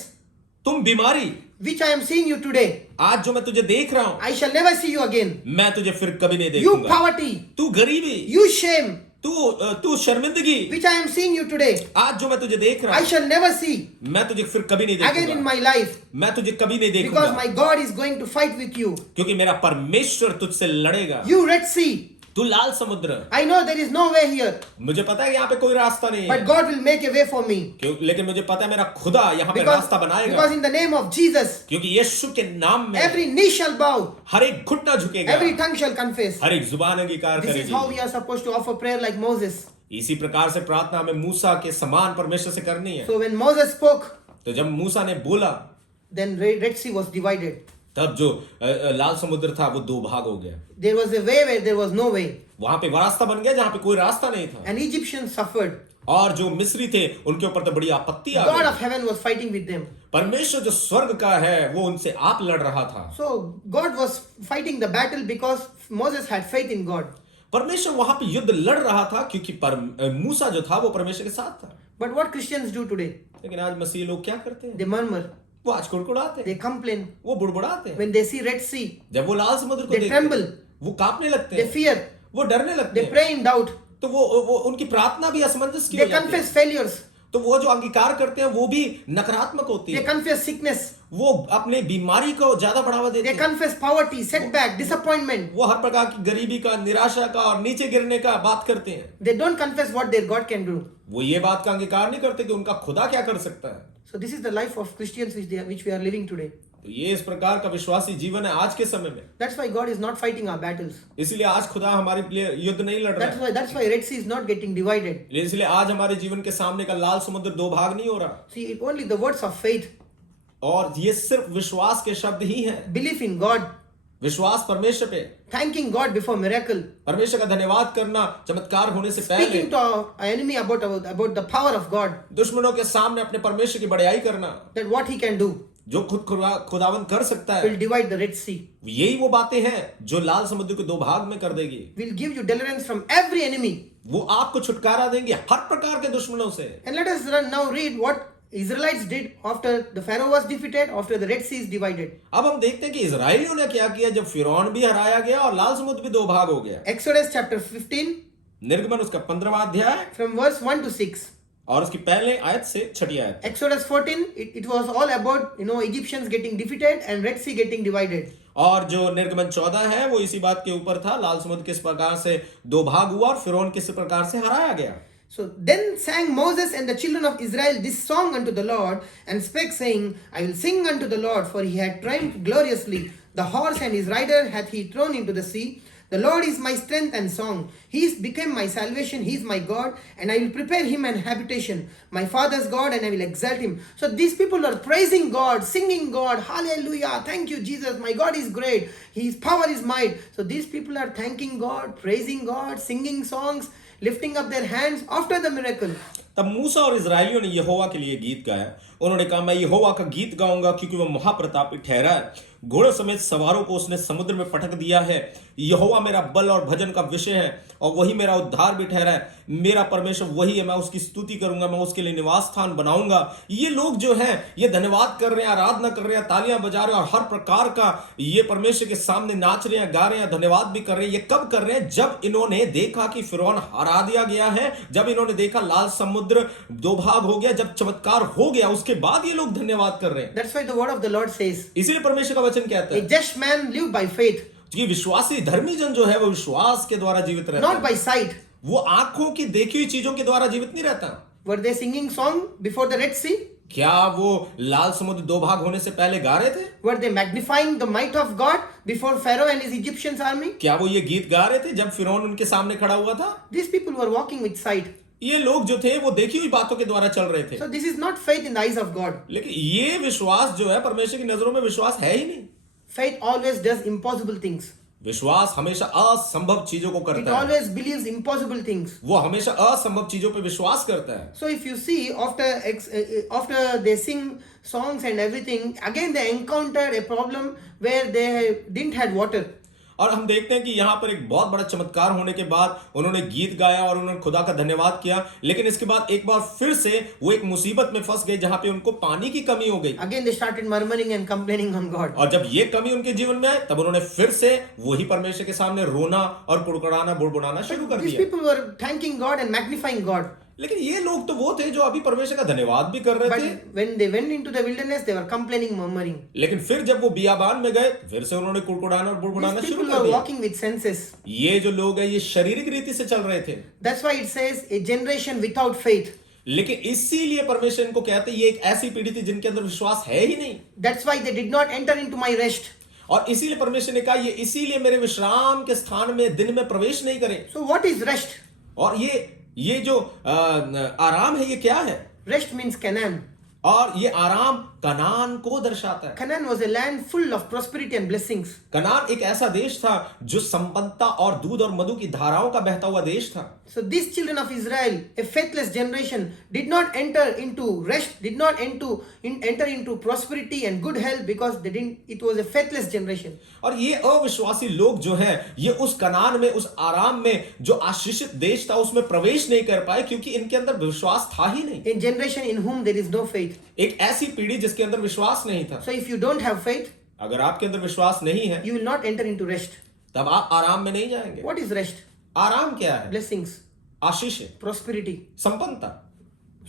तुम बीमारी which I am seeing you today, आज जो मैं तुझे देख रहा हूं, I shall never see you again. मैं तुझे फिर कभी नहीं You देखूंगा। poverty, तू गरीबी, you shame, तू शर्मिंदगी, which I am seeing you today, आज जो मैं तुझे देख रहा I हूं, shall never see मैं तुझे फिर कभी नहीं again in देखूंगा। my life, मैं तुझे कभी नहीं because देखूंगा, my God is going to fight with you. क्योंकि मेरा परमेश्वर तुझसे लड़ेगा। You Red Sea, तू लाल समुद्र, I know there is no way here, मुझे पता है यहाँ पे कोई रास्ता नहीं but है, God will make a way for me. लेकिन मुझे पता है मेरा खुदा यहाँ पे Because, रास्ता बनाएगा, because in the name of Jesus, क्योंकि यीशु के नाम में every knee shall bow, हर एक घुटना झुकेगा, every tongue shall confess. हर एक जुबान अंगीकार This is how we करेगी। are supposed to offer prayer like Moses. इसी प्रकार से प्रार्थना हमें मूसा के समान परमेश्वर से करनी है। So when Moses spoke, तो जब मूसा ने बोला, then Red Sea was divided. तब जो लाल समुद्र था वो दो भाग हो गया। There was a way where there was no way. वहां पे रास्ता बन गया जहां पे कोई रास्ता नहीं था, And Egyptians suffered. और जो मिस्री थे उनके ऊपर तो बड़ी आपत्ति आ God गई। of heaven was fighting with them. परमेश्वर जो स्वर्ग का है वो उनसे आप लड़ रहा था। So God was fighting the battle because Moses had faith in God. परमेश्वर वहां पे युद्ध लड़ रहा था क्योंकि मूसा जो था वो परमेश्वर के साथ था। But what Christians do today? लेकिन आज मसीह लोग क्या करते हैं? They murmur, वो आज कुड़कुड़ाते हैं, they complain. वो बुड़बुड़ाते हैं। When they see Red Sea, जब वो लाल समुद्र को they देखते tremble, हैं, वो कांपने लगते they हैं, fear, वो डरने लगते they हैं। pray in doubt, तो वो उनकी प्रार्थना भी असमंजस की हो they जाती है। confess failures, तो वो जो अंगीकार करते हैं वो भी नकारात्मक होती they है। confess sickness, वो अपने बीमारी को ज्यादा बढ़ावा देते they हैं। confess poverty, setback, disappointment. वो हर प्रकार की गरीबी का, निराशा का और नीचे गिरने का बात करते हैं। They don't confess what their God can do. वो ये बात का अंगीकार नहीं करते कि उनका खुदा क्या कर सकता है। So this is the life of Christians which we are living today. तो ये इस प्रकार का विश्वासी जीवन है आज के समय में। That's why God is not fighting our battles. इसलिए आज खुदा हमारे लिए युद्ध नहीं लड़ रहा है। That's why Red Sea is not getting divided. इसलिए आज हमारे जीवन के सामने का लाल समुद्र दो भाग नहीं हो रहा। See, only the words of faith, और ये सिर्फ विश्वास के शब्द ही हैं। belief in God, विश्वास परमेश्वर पे, thanking God before miracle, परमेश्वर का धन्यवाद करना चमत्कार होने से पहले, speaking to our enemy about the power of God, दुश्मनों के सामने अपने परमेश्वर की बड़ाई करना, that what He can do जो खुदावन कर सकता है। will divide the Red Sea, यही वो बातें हैं जो लाल समुद्र को दो भाग में कर देगी। will give you deliverance from every enemy. वो आपको छुटकारा देंगे हर प्रकार के दुश्मनों से। And let us now read what Israelites did after the Pharaoh was defeated, after the Red Sea is divided. अब हम देखते हैं कि इजरायलियों ने क्या किया जब फिरौन भी हराया गया और लाल समुद्र भी दो भाग हो गया। Exodus chapter 15 निर्गमन उसका 15वां अध्याय from verse 1 to 6. और उसकी पहले आयत से 6ठी आयत। Exodus 14, it was all about Egyptians getting defeated and Red Sea getting divided. और जो निर्गमन 14 है वो इसी बात के ऊपर था, लाल समुद्र किस प्रकार से दो भाग हुआ और फिरौन किस प्रकार से हराया गया। So then sang Moses and the children of Israel this song unto the Lord, and spake, saying, I will sing unto the Lord, for he hath triumphed gloriously. The horse and his rider hath he thrown into the sea. The Lord is my strength and song. He is become my salvation. He is my God, and I will prepare him an habitation. My father's God, and I will exalt him. So these people are praising God, singing God. Hallelujah. Thank you, Jesus. My God is great. His power is might. So these people are thanking God, praising God, singing songs, lifting up their hands after the miracle. तब मूसा और इजरायलियों ने यहोवा के लिए गीत गाया। उन्होंने कहा, मैं यहोवा का गीत गाऊंगा क्योंकि वह महाप्रतापी ठहरा है। घोड़े समेत सवारों को उसने समुद्र में पटक दिया है। यहोवा मेरा बल और भजन का विषय है और वही मेरा उद्धार भी ठहरा है। मेरा परमेश्वर वही है, मैं उसकी स्तुति करूंगा, मैं उसके लिए निवास स्थान बनाऊंगा। ये लोग जो हैं ये धन्यवाद कर रहे हैं, आराधना कर रहे हैं, तालियां बजा रहे हैं और हर प्रकार का ये परमेश्वर के सामने नाच रहे हैं, गा रहे हैं, धन्यवाद भी कर रहे हैं। ये कब कर रहे हैं? जब इन्होंने देखा कि फिरौन हरा दिया गया है, जब इन्होंने देखा लाल समुद्र दो भाग हो गया, जब चमत्कार हो गया, उसके बाद ये लोग धन्यवाद कर रहे हैं। That's why the word of the Lord says, इसीलिए परमेश्वर का वचन कहता a है just man live by faith, कि विश्वासी धर्मी जन जो है वो विश्वास के द्वारा जीवित रहता not है। by sight. वो आंखों की देखी हुई चीजों के द्वारा जीवित नहीं रहता। Were they singing song before the Red Sea? क्या वो लाल समुद्र दो भाग होने से पहले गा रहे थे? Were they magnifying the might of God before Pharaoh and his Egyptians army? क्या वो ये गीत गा रहे थे जब फिरौन उनके सामने खड़ा हुआ था? These people were walking with sight. ये लोग जो थे वो देखी हुई बातों के द्वारा चल रहे थे। So this is not faith in the eyes of God. लेकिन ये विश्वास जो है परमेश्वर की नजरों में विश्वास है ही नहीं। Faith always does impossible things. विश्वास हमेशा असंभव चीजों को It करता है। always believes impossible things. वो हमेशा असंभव चीजों पे विश्वास करता है। So if you see after they sing songs and everything, again they encountered a problem where they didn't had water. और हम देखते हैं कि यहाँ पर एक बहुत बड़ा चमत्कार होने के बाद उन्होंने गीत गाया और उन्होंने खुदा का धन्यवाद किया, लेकिन इसके बाद एक बार फिर से वो एक मुसीबत में फंस गए जहां पे उनको पानी की कमी हो गई। Again they started murmuring and complaining on God. और जब ये कमी उनके जीवन में आई तब उन्होंने फिर से वही परमेश्वर के सामने रोना और कुड़कुड़ाना बुड़बुड़ाना शुरू कर These दिया। people were thanking God and magnifying God. लेकिन ये लोग तो वो थे जो अभी परमेश्वर का धन्यवाद भी कर रहे But थे, when they went into the wilderness, they were complaining, murmuring. लेकिन फिर जब वो बियाबान में गए फिर से उन्होंने कुड़कुड़ाना और बुड़बुड़ाना These शुरू people कर were दिया। walking with senses. ये जो लोग हैं ये शारीरिक रीति से चल रहे थे, That's why it says a generation without faith. लेकिन इसीलिए परमेश्वर इनको कहते हैं ये एक ऐसी पीढ़ी थी जिनके अंदर विश्वास है ही नहीं। That's why they did not enter into my rest. और इसीलिए परमेश्वर ने कहा ये इसीलिए मेरे विश्राम के स्थान में दिन में प्रवेश नहीं करें। So what is rest? और ये जो आराम है ये क्या है? Rest means Canaan. और ये आराम कनान को दर्शाता है। Canaan was a land full of prosperity and blessings. Kanan एक ऐसा देश था जो संपन्नता और दूध और मधु की धाराओं का बहता हुआ देश था। So these children of Israel, a faithless generation, did not enter into rest, did not enter into prosperity and good health because they didn't. It was a faithless generation. और ये अविश्वासी लोग जो हैं ये उस कनान में उस आराम में जो आशीषित देश था उसमें प्रवेश नहीं कर पाए क्योंकि इनके अंदर विश्वास था ही नहीं। A generation in whom there is no faith. एक ऐसी पीढ़ी जिसके अंदर विश्वास नहीं था। So if you don't have faith, अगर आपके अंदर विश्वास नहीं है you will not enter into rest. तब आप आराम में नहीं जाएंगे। What is rest? आराम क्या है? Blessings, आशीष है, prosperity. संपन्नता।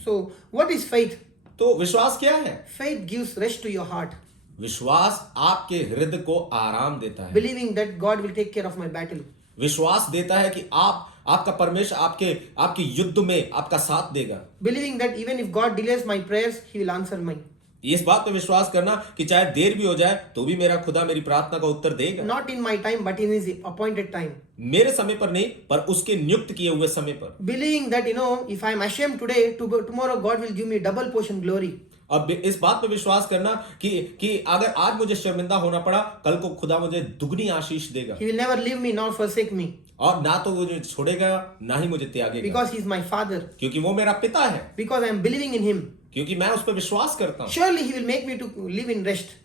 So what is faith? तो विश्वास क्या है? Faith gives rest to your heart, विश्वास आपके हृदय को आराम देता है। believing that God will take care of my battle. विश्वास देता है कि आपका परमेश्वर आपके युद्ध में आपका साथ देगा। Believing that even if God delays my prayers, He will answer mine. इस बात पे विश्वास करना कि चाहे देर भी हो जाए तो भी मेरा खुदा मेरी प्रार्थना का उत्तर देगा। Not in my time, but in His appointed time. मेरे समय पर नहीं पर उसके नियुक्त किए हुए समय पर। Believing that, if I am ashamed today, tomorrow God will give me double portion glory. अब इस बात पे विश्वास करना कि अगर आज मुझे शर्मिंदा होना पड़ा कल को खुदा मुझे दुगनी आशीष देगा। He will never leave me nor forsake me. और ना तो वो मुझे छोड़ेगा ना ही मुझे त्यागेगा। Because He is my Father. क्योंकि वो मेरा पिता है। Because I am believing in Him. क्योंकि मैं उस पर विश्वास करता हूँ। Surely He will make me to live in rest.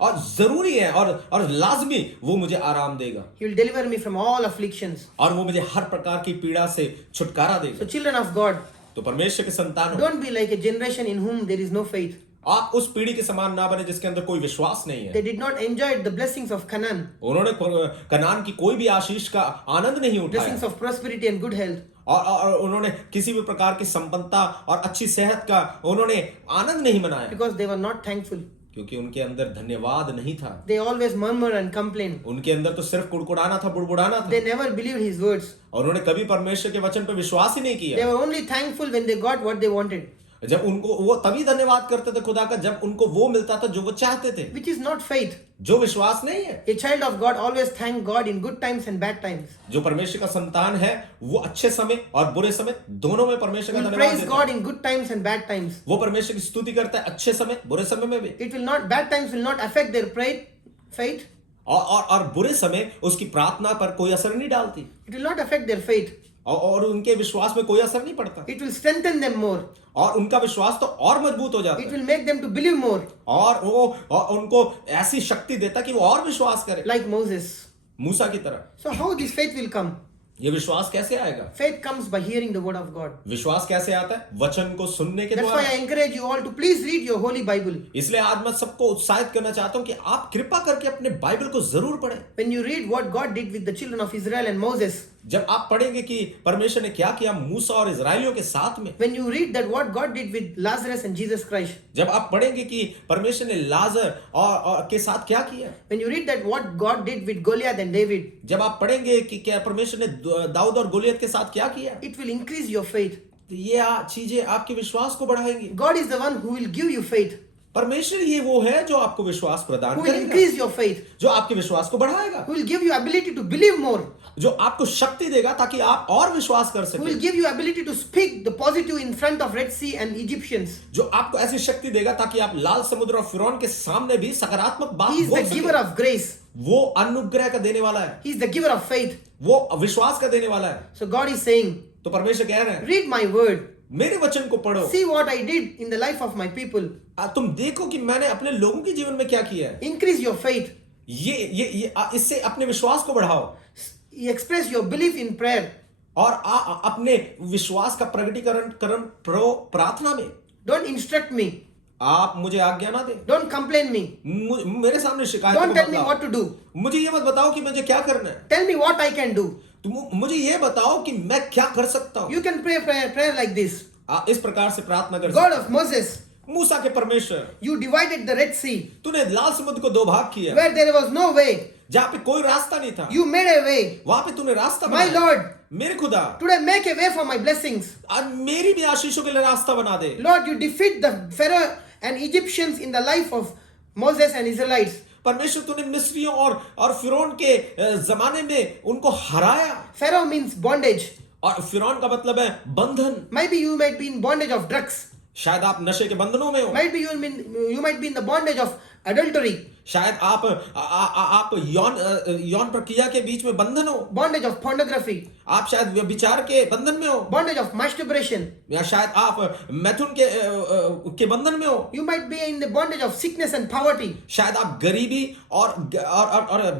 और जरूरी है और लाजमी वो मुझे आराम देगा। He will deliver me from all afflictions. और वो मुझे हर प्रकार की पीड़ा से छुटकारा देगा। So children of God, तो परमेश्वर के संतान don't be like a generation in whom there is no faith. आप उस पीढ़ी के समान ना बने जिसके अंदर कोई विश्वास नहीं है। They did not enjoy the blessings of Canaan, उन्होंने कनान की कोई भी आशीष का आनंद नहीं उठाया blessings of prosperity and good health. और उन्होंने किसी भी प्रकार की संपन्नता और अच्छी सेहत का उन्होंने आनंद नहीं मनाया Because they were not thankful. क्योंकि उनके अंदर धन्यवाद नहीं था। They always murmur and complain. उनके अंदर तो सिर्फ कुड़कुड़ाना था, बुड़बुड़ाना था। They never believed His words. और उन्होंने कभी परमेश्वर के वचन पर विश्वास ही नहीं They किया। were only thankful when they got what they wanted, जब उनको वो तभी धन्यवाद करते थे खुदा का जब उनको वो मिलता था जो वो चाहते थे, which is not faith. जो विश्वास नहीं है। A child of God always thank God in good times and bad times. जो परमेश्वर का संतान है वो अच्छे समय और बुरे समय दोनों में परमेश्वर का Will धन्यवाद praise देता God है। in good times and bad times. वो परमेश्वर की स्तुति करता है अच्छे समय बुरे समय में भी। It will not, bad times will not affect their faith. और बुरे समय उसकी प्रार्थना पर कोई असर नहीं डालती। It will not affect their faith. और उनके विश्वास में कोई असर नहीं पड़ता, It will strengthen them more. और उनका विश्वास तो और मजबूत हो जाता It है, will make them to believe more, और उनको ऐसी शक्ति देता कि वो और विश्वास करे, like Moses. मूसा की तरह। So how this faith will come? ये विश्वास कैसे आएगा? Faith comes by hearing the word of God. विश्वास कैसे आता है? वचन को सुनने के That's why द्वारा। I encourage you all to please read your holy Bible. इसलिए आज मैं सबको उत्साहित करना चाहता हूं कि आप कृपा करके अपने बाइबल को जरूर पढ़ें। When you read what God did with the children of Israel and Moses, जब आप पढ़ेंगे कि परमेश्वर ने क्या किया मूसा और इजराइलियों के साथ में, when you read that what God did with Lazarus and Jesus Christ, जब आप पढ़ेंगे कि परमेश्वर ने लाजर और के साथ क्या किया, when you read that what God did with Goliath and David, जब आप पढ़ेंगे कि क्या परमेश्वर ने दाऊद और गोलियत के साथ क्या किया, it will increase your faith. तो ये चीजें आपके विश्वास को बढ़ाएंगी। God is the one who will give you faith, परमेश्वर ही वो है जो आपको विश्वास प्रदान who will करेगा, increase your faith, जो आपके विश्वास को बढ़ाएगा, who will give you ability to believe more, जो आपको शक्ति देगा ताकि आप और विश्वास कर who सकें, will give you ability to speak the positive in front of Red Sea and Egyptians. जो आपको ऐसी शक्ति देगा ताकि आप लाल समुद्र और फिरौन के सामने भी सकारात्मक बात He is बोल the giver सकें। of grace. वो अनुग्रह का देने वाला है, He is the giver of faith. वो विश्वास का देने वाला है। So God is saying, तो परमेश्वर कह रहे हैं, read my word. मेरे वचन को पढ़ो, See what I did in the life of my people. तुम देखो कि मैंने अपने लोगों के जीवन में क्या किया है। Increase your faith. इससे अपने विश्वास को बढ़ाओ, Express your belief in prayer. और अपने विश्वास का प्रकटीकरण प्रार्थना में। Don't instruct me. आप मुझे आज्ञा ना दे, Don't complain me. मेरे सामने शिकायत Don't को tell मत me लाओ। what to do. मुझे ये मत बताओ कि मुझे क्या करना है, Tell me what I can do. तुम मुझे ये बताओ कि मैं क्या कर सकता हूँ। You can pray prayer like this. इस प्रकार से प्रार्थना कर God सकते of Moses, हो। मूसा के परमेश्वर, you divided the Red Sea तूने लाल समुद्र को दो भाग किया, where there was no way. जहाँ पे कोई रास्ता नहीं था, You made a way. वहां पे तूने रास्ता My बनाया। Lord, मेरे खुदा, today make a way for my blessings. आज मेरी भी आशीषों के लिए रास्ता बना दे। Lord, you defeat the Pharaoh and Egyptians in the life of Moses and Israelites. परमेश्वर तूने मिस्रियों और फिरौन के जमाने में उनको हराया, Pharaoh means bondage. और फिरौन का मतलब है बंधन। Maybe you might be in bondage of drugs. शायद आप नशे के बंधनों में हो, Might be you might be in the bondage of adultery, शायद आप यौन प्रक्रिया के बीच में बंधन हो, bondage of pornography, आप शायद व्यभिचार के बंधन में हो, bondage of masturbation. या शायद आप मैथुन के बंधन में हो, You might be in the bondage of sickness and poverty. शायद आप गरीबी और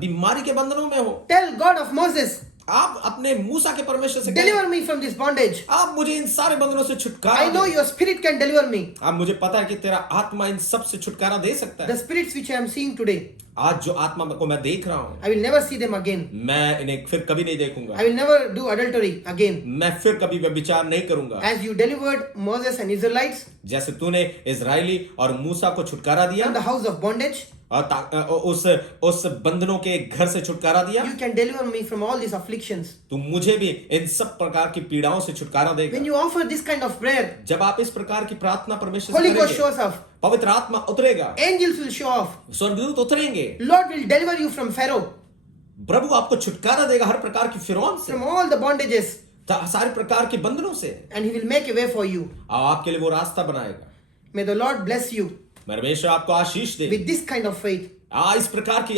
बीमारी के बंधनों में हो। Tell God of Moses, आप अपने मूसा के परमेश्वर से deliver कहें, me from this bondage. आप मुझे इन सारे बंधनों से छुटकारा I know they. your spirit can deliver me. अब मुझे पता है कि तेरा आत्मा इन सब से छुटकारा दे सकता The है। spirits which I am seeing today, आज जो आत्मा को मैं देख रहा हूँ, I will never see them again. मैं इन्हें फिर कभी नहीं देखूंगा, I will never do adultery again. मैं फिर कभी व्यभिचार नहीं करूंगा। As you delivered Moses and Israelites जैसे तूने इजराइली और मूसा को छुटकारा दिया from the house of bondage, और उस बंधनों के घर से छुटकारा दिया, you can deliver me from all these afflictions. तू मुझे भी इन सब प्रकार की पीड़ाओं से छुटकारा देगा। When you offer this kind of prayer, जब आप इस प्रकार की प्रार्थना परमेश्वर से Holy Ghost करेंगे, shows up. पवित्र आत्मा उतरेगा, Angels will show off. स्वर्गदूत उतरेंगे, Lord will deliver you from Pharaoh, प्रभु आपको छुटकारा देगा हर प्रकार की फिरौन से, from all the bondages, सारे प्रकार के बंधनों से, and He will make a way for you. और आपके लिए वो रास्ता बनाएगा। May the Lord bless you परमेश्वर आपको आशीष दे with this kind of faith इस प्रकार की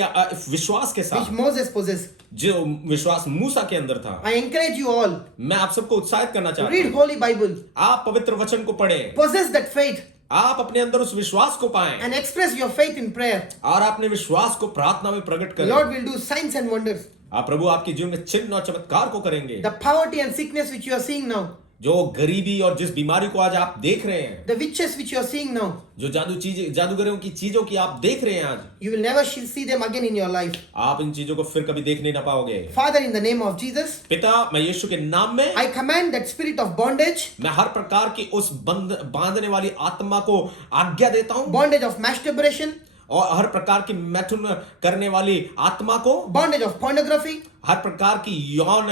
विश्वास के which साथ, Moses possessed. जो विश्वास मूसा के अंदर था। I encourage you all मैं आप सबको उत्साहित करना to चाहता read हूँ, Holy Bible, आप पवित्र वचन को पढ़ें, possess that faith, आप अपने अंदर उस विश्वास को पाएं, and express your faith in prayer. और अपने विश्वास को प्रार्थना में प्रकट The करें। Lord will do signs and wonders. प्रभु आपके जीवन में चिन्ह और चमत्कार को करेंगे। The poverty and sickness which you are seeing now, जो गरीबी और जिस बीमारी को आज आप देख रहे हैं, the witches which you are seeing now, जो जादूगरों की चीजों की आप देख रहे हैं आज, you will never see them again in your life. आप इन चीजों को फिर कभी देखने ना पाओगे। Father, in the name of Jesus, पिता, मैं यीशु के नाम में I command that spirit of bondage, मैं हर प्रकार की उस बांधने वाली आत्मा को आज्ञा देता हूं, bondage of masturbation, और हर प्रकार की मैथुन करने वाली आत्मा को, bondage of pornography, हर प्रकार की यौन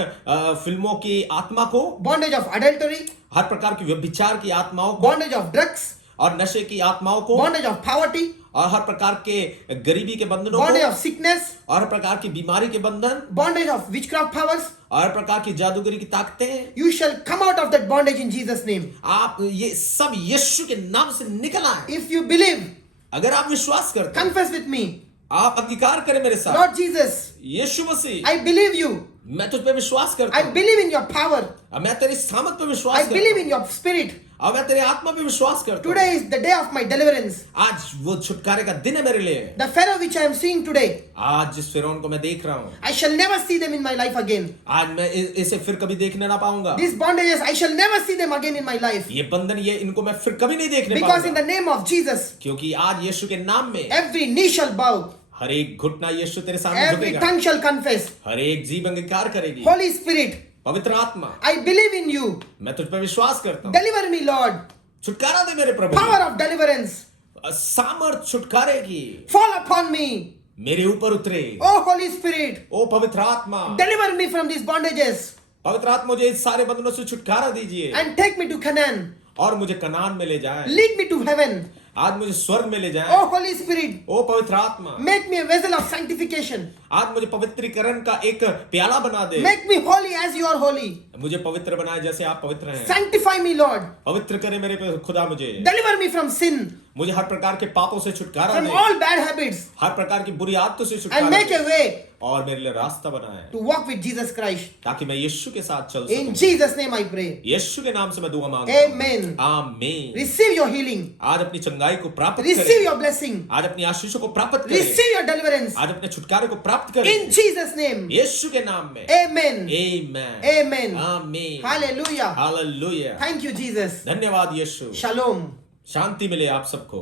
फिल्मों की आत्मा को, bondage of adultery, हर प्रकार की व्यभिचार की आत्माओं को, bondage of drugs, और नशे की आत्माओं को, bondage of poverty, और हर प्रकार के गरीबी के बंधनों bondage को, of sickness, और हर प्रकार की बीमारी के बंधन, bondage of witchcraft powers. और हर प्रकार की जादूगरी की ताकतें, You shall come out of that bondage in Jesus' name. आप ये सब यीशु के नाम से निकल आए। If you believe, अगर आप विश्वास करते हैं, confess with me. आप अंगीकार करें मेरे साथ। Lord Jesus, Yeshu Masih, I believe you. मैं तुझ पे विश्वास करता I हूँ। believe in your power. अब मैं तेरी सामर्थ पे I विश्वास करता believe हूँ। in your spirit. अब मैं तेरे आत्मा पे विश्वास करता हूँ। Today is the day of my deliverance. आज वो छुटकारे का दिन है मेरे लिए। The Pharaoh which I am seeing today, आज जिस फिरौन को मैं देख रहा हूँ, I shall never see them in my life again. आज मैं इसे फिर कभी देखने ना पाऊंगा। These bondages, I shall never see them again in my life. ये बंधन, ये इनको मैं फिर कभी नहीं देखने Because in पाऊंगा, the name of Jesus, क्योंकि आज यीशु के नाम में every knee shall bow, हर एक घुटना यीशु तेरे सामने every झुकेगा, tongue shall confess. हर एक जीभ अंगीकार करेगी। Holy Spirit, पवित्र आत्मा, I believe in you. मैं तुझ पर विश्वास करता हूँ। Deliver me, Lord. छुटकारा दे मेरे प्रभु। Power of deliverance, सामर्थ छुटकारे की fall upon me. मेरे ऊपर उतरे। Oh, Holy Spirit, ओ पवित्र आत्मा, deliver me from these bondages पवित्र आत्मा, मुझे इस सारे बंधनों से छुटकारा दीजिए and take me to Canaan. और मुझे कनान में ले जाएं। Lead me to heaven. आज मुझे स्वर्ग में ले जाएं। Oh, Holy Spirit, ओ पवित्र आत्मा, make me a vessel of sanctification. आज मुझे पवित्रीकरण का एक प्याला बना दे। Make me holy as you are holy. मुझे पवित्र बनाए जैसे आप पवित्र हैं। Sanctify me, Lord. पवित्र करे मेरे पे खुदा मुझे। Deliver me from sin, मुझे हर प्रकार के पापों से छुटकारा from they, all bad habits, हर प्रकार की बुरी आदतों से and छुटकारा make दे, a way और मेरे लिए रास्ता बनाए to walk with Jesus Christ. ताकि मैं यीशु के साथ चल In सकूं। Jesus' name I pray. यीशु के नाम से मैं दुआ मांगता हूं। Amen. आमीन। Receive your healing. आज अपनी चंगाई को प्राप्त Receive करें, your blessing. आज अपनी आशीषों को प्राप्त करें, Receive your deliverance. आज अपने छुटकारे को प्राप्त करें In Jesus' name. यीशु के नाम में। Amen. आमीन। Amen. आमीन। Hallelujah. Hallelujah. Thank you, Jesus. धन्यवाद यीशु। Shalom. शांति मिले आप सबको।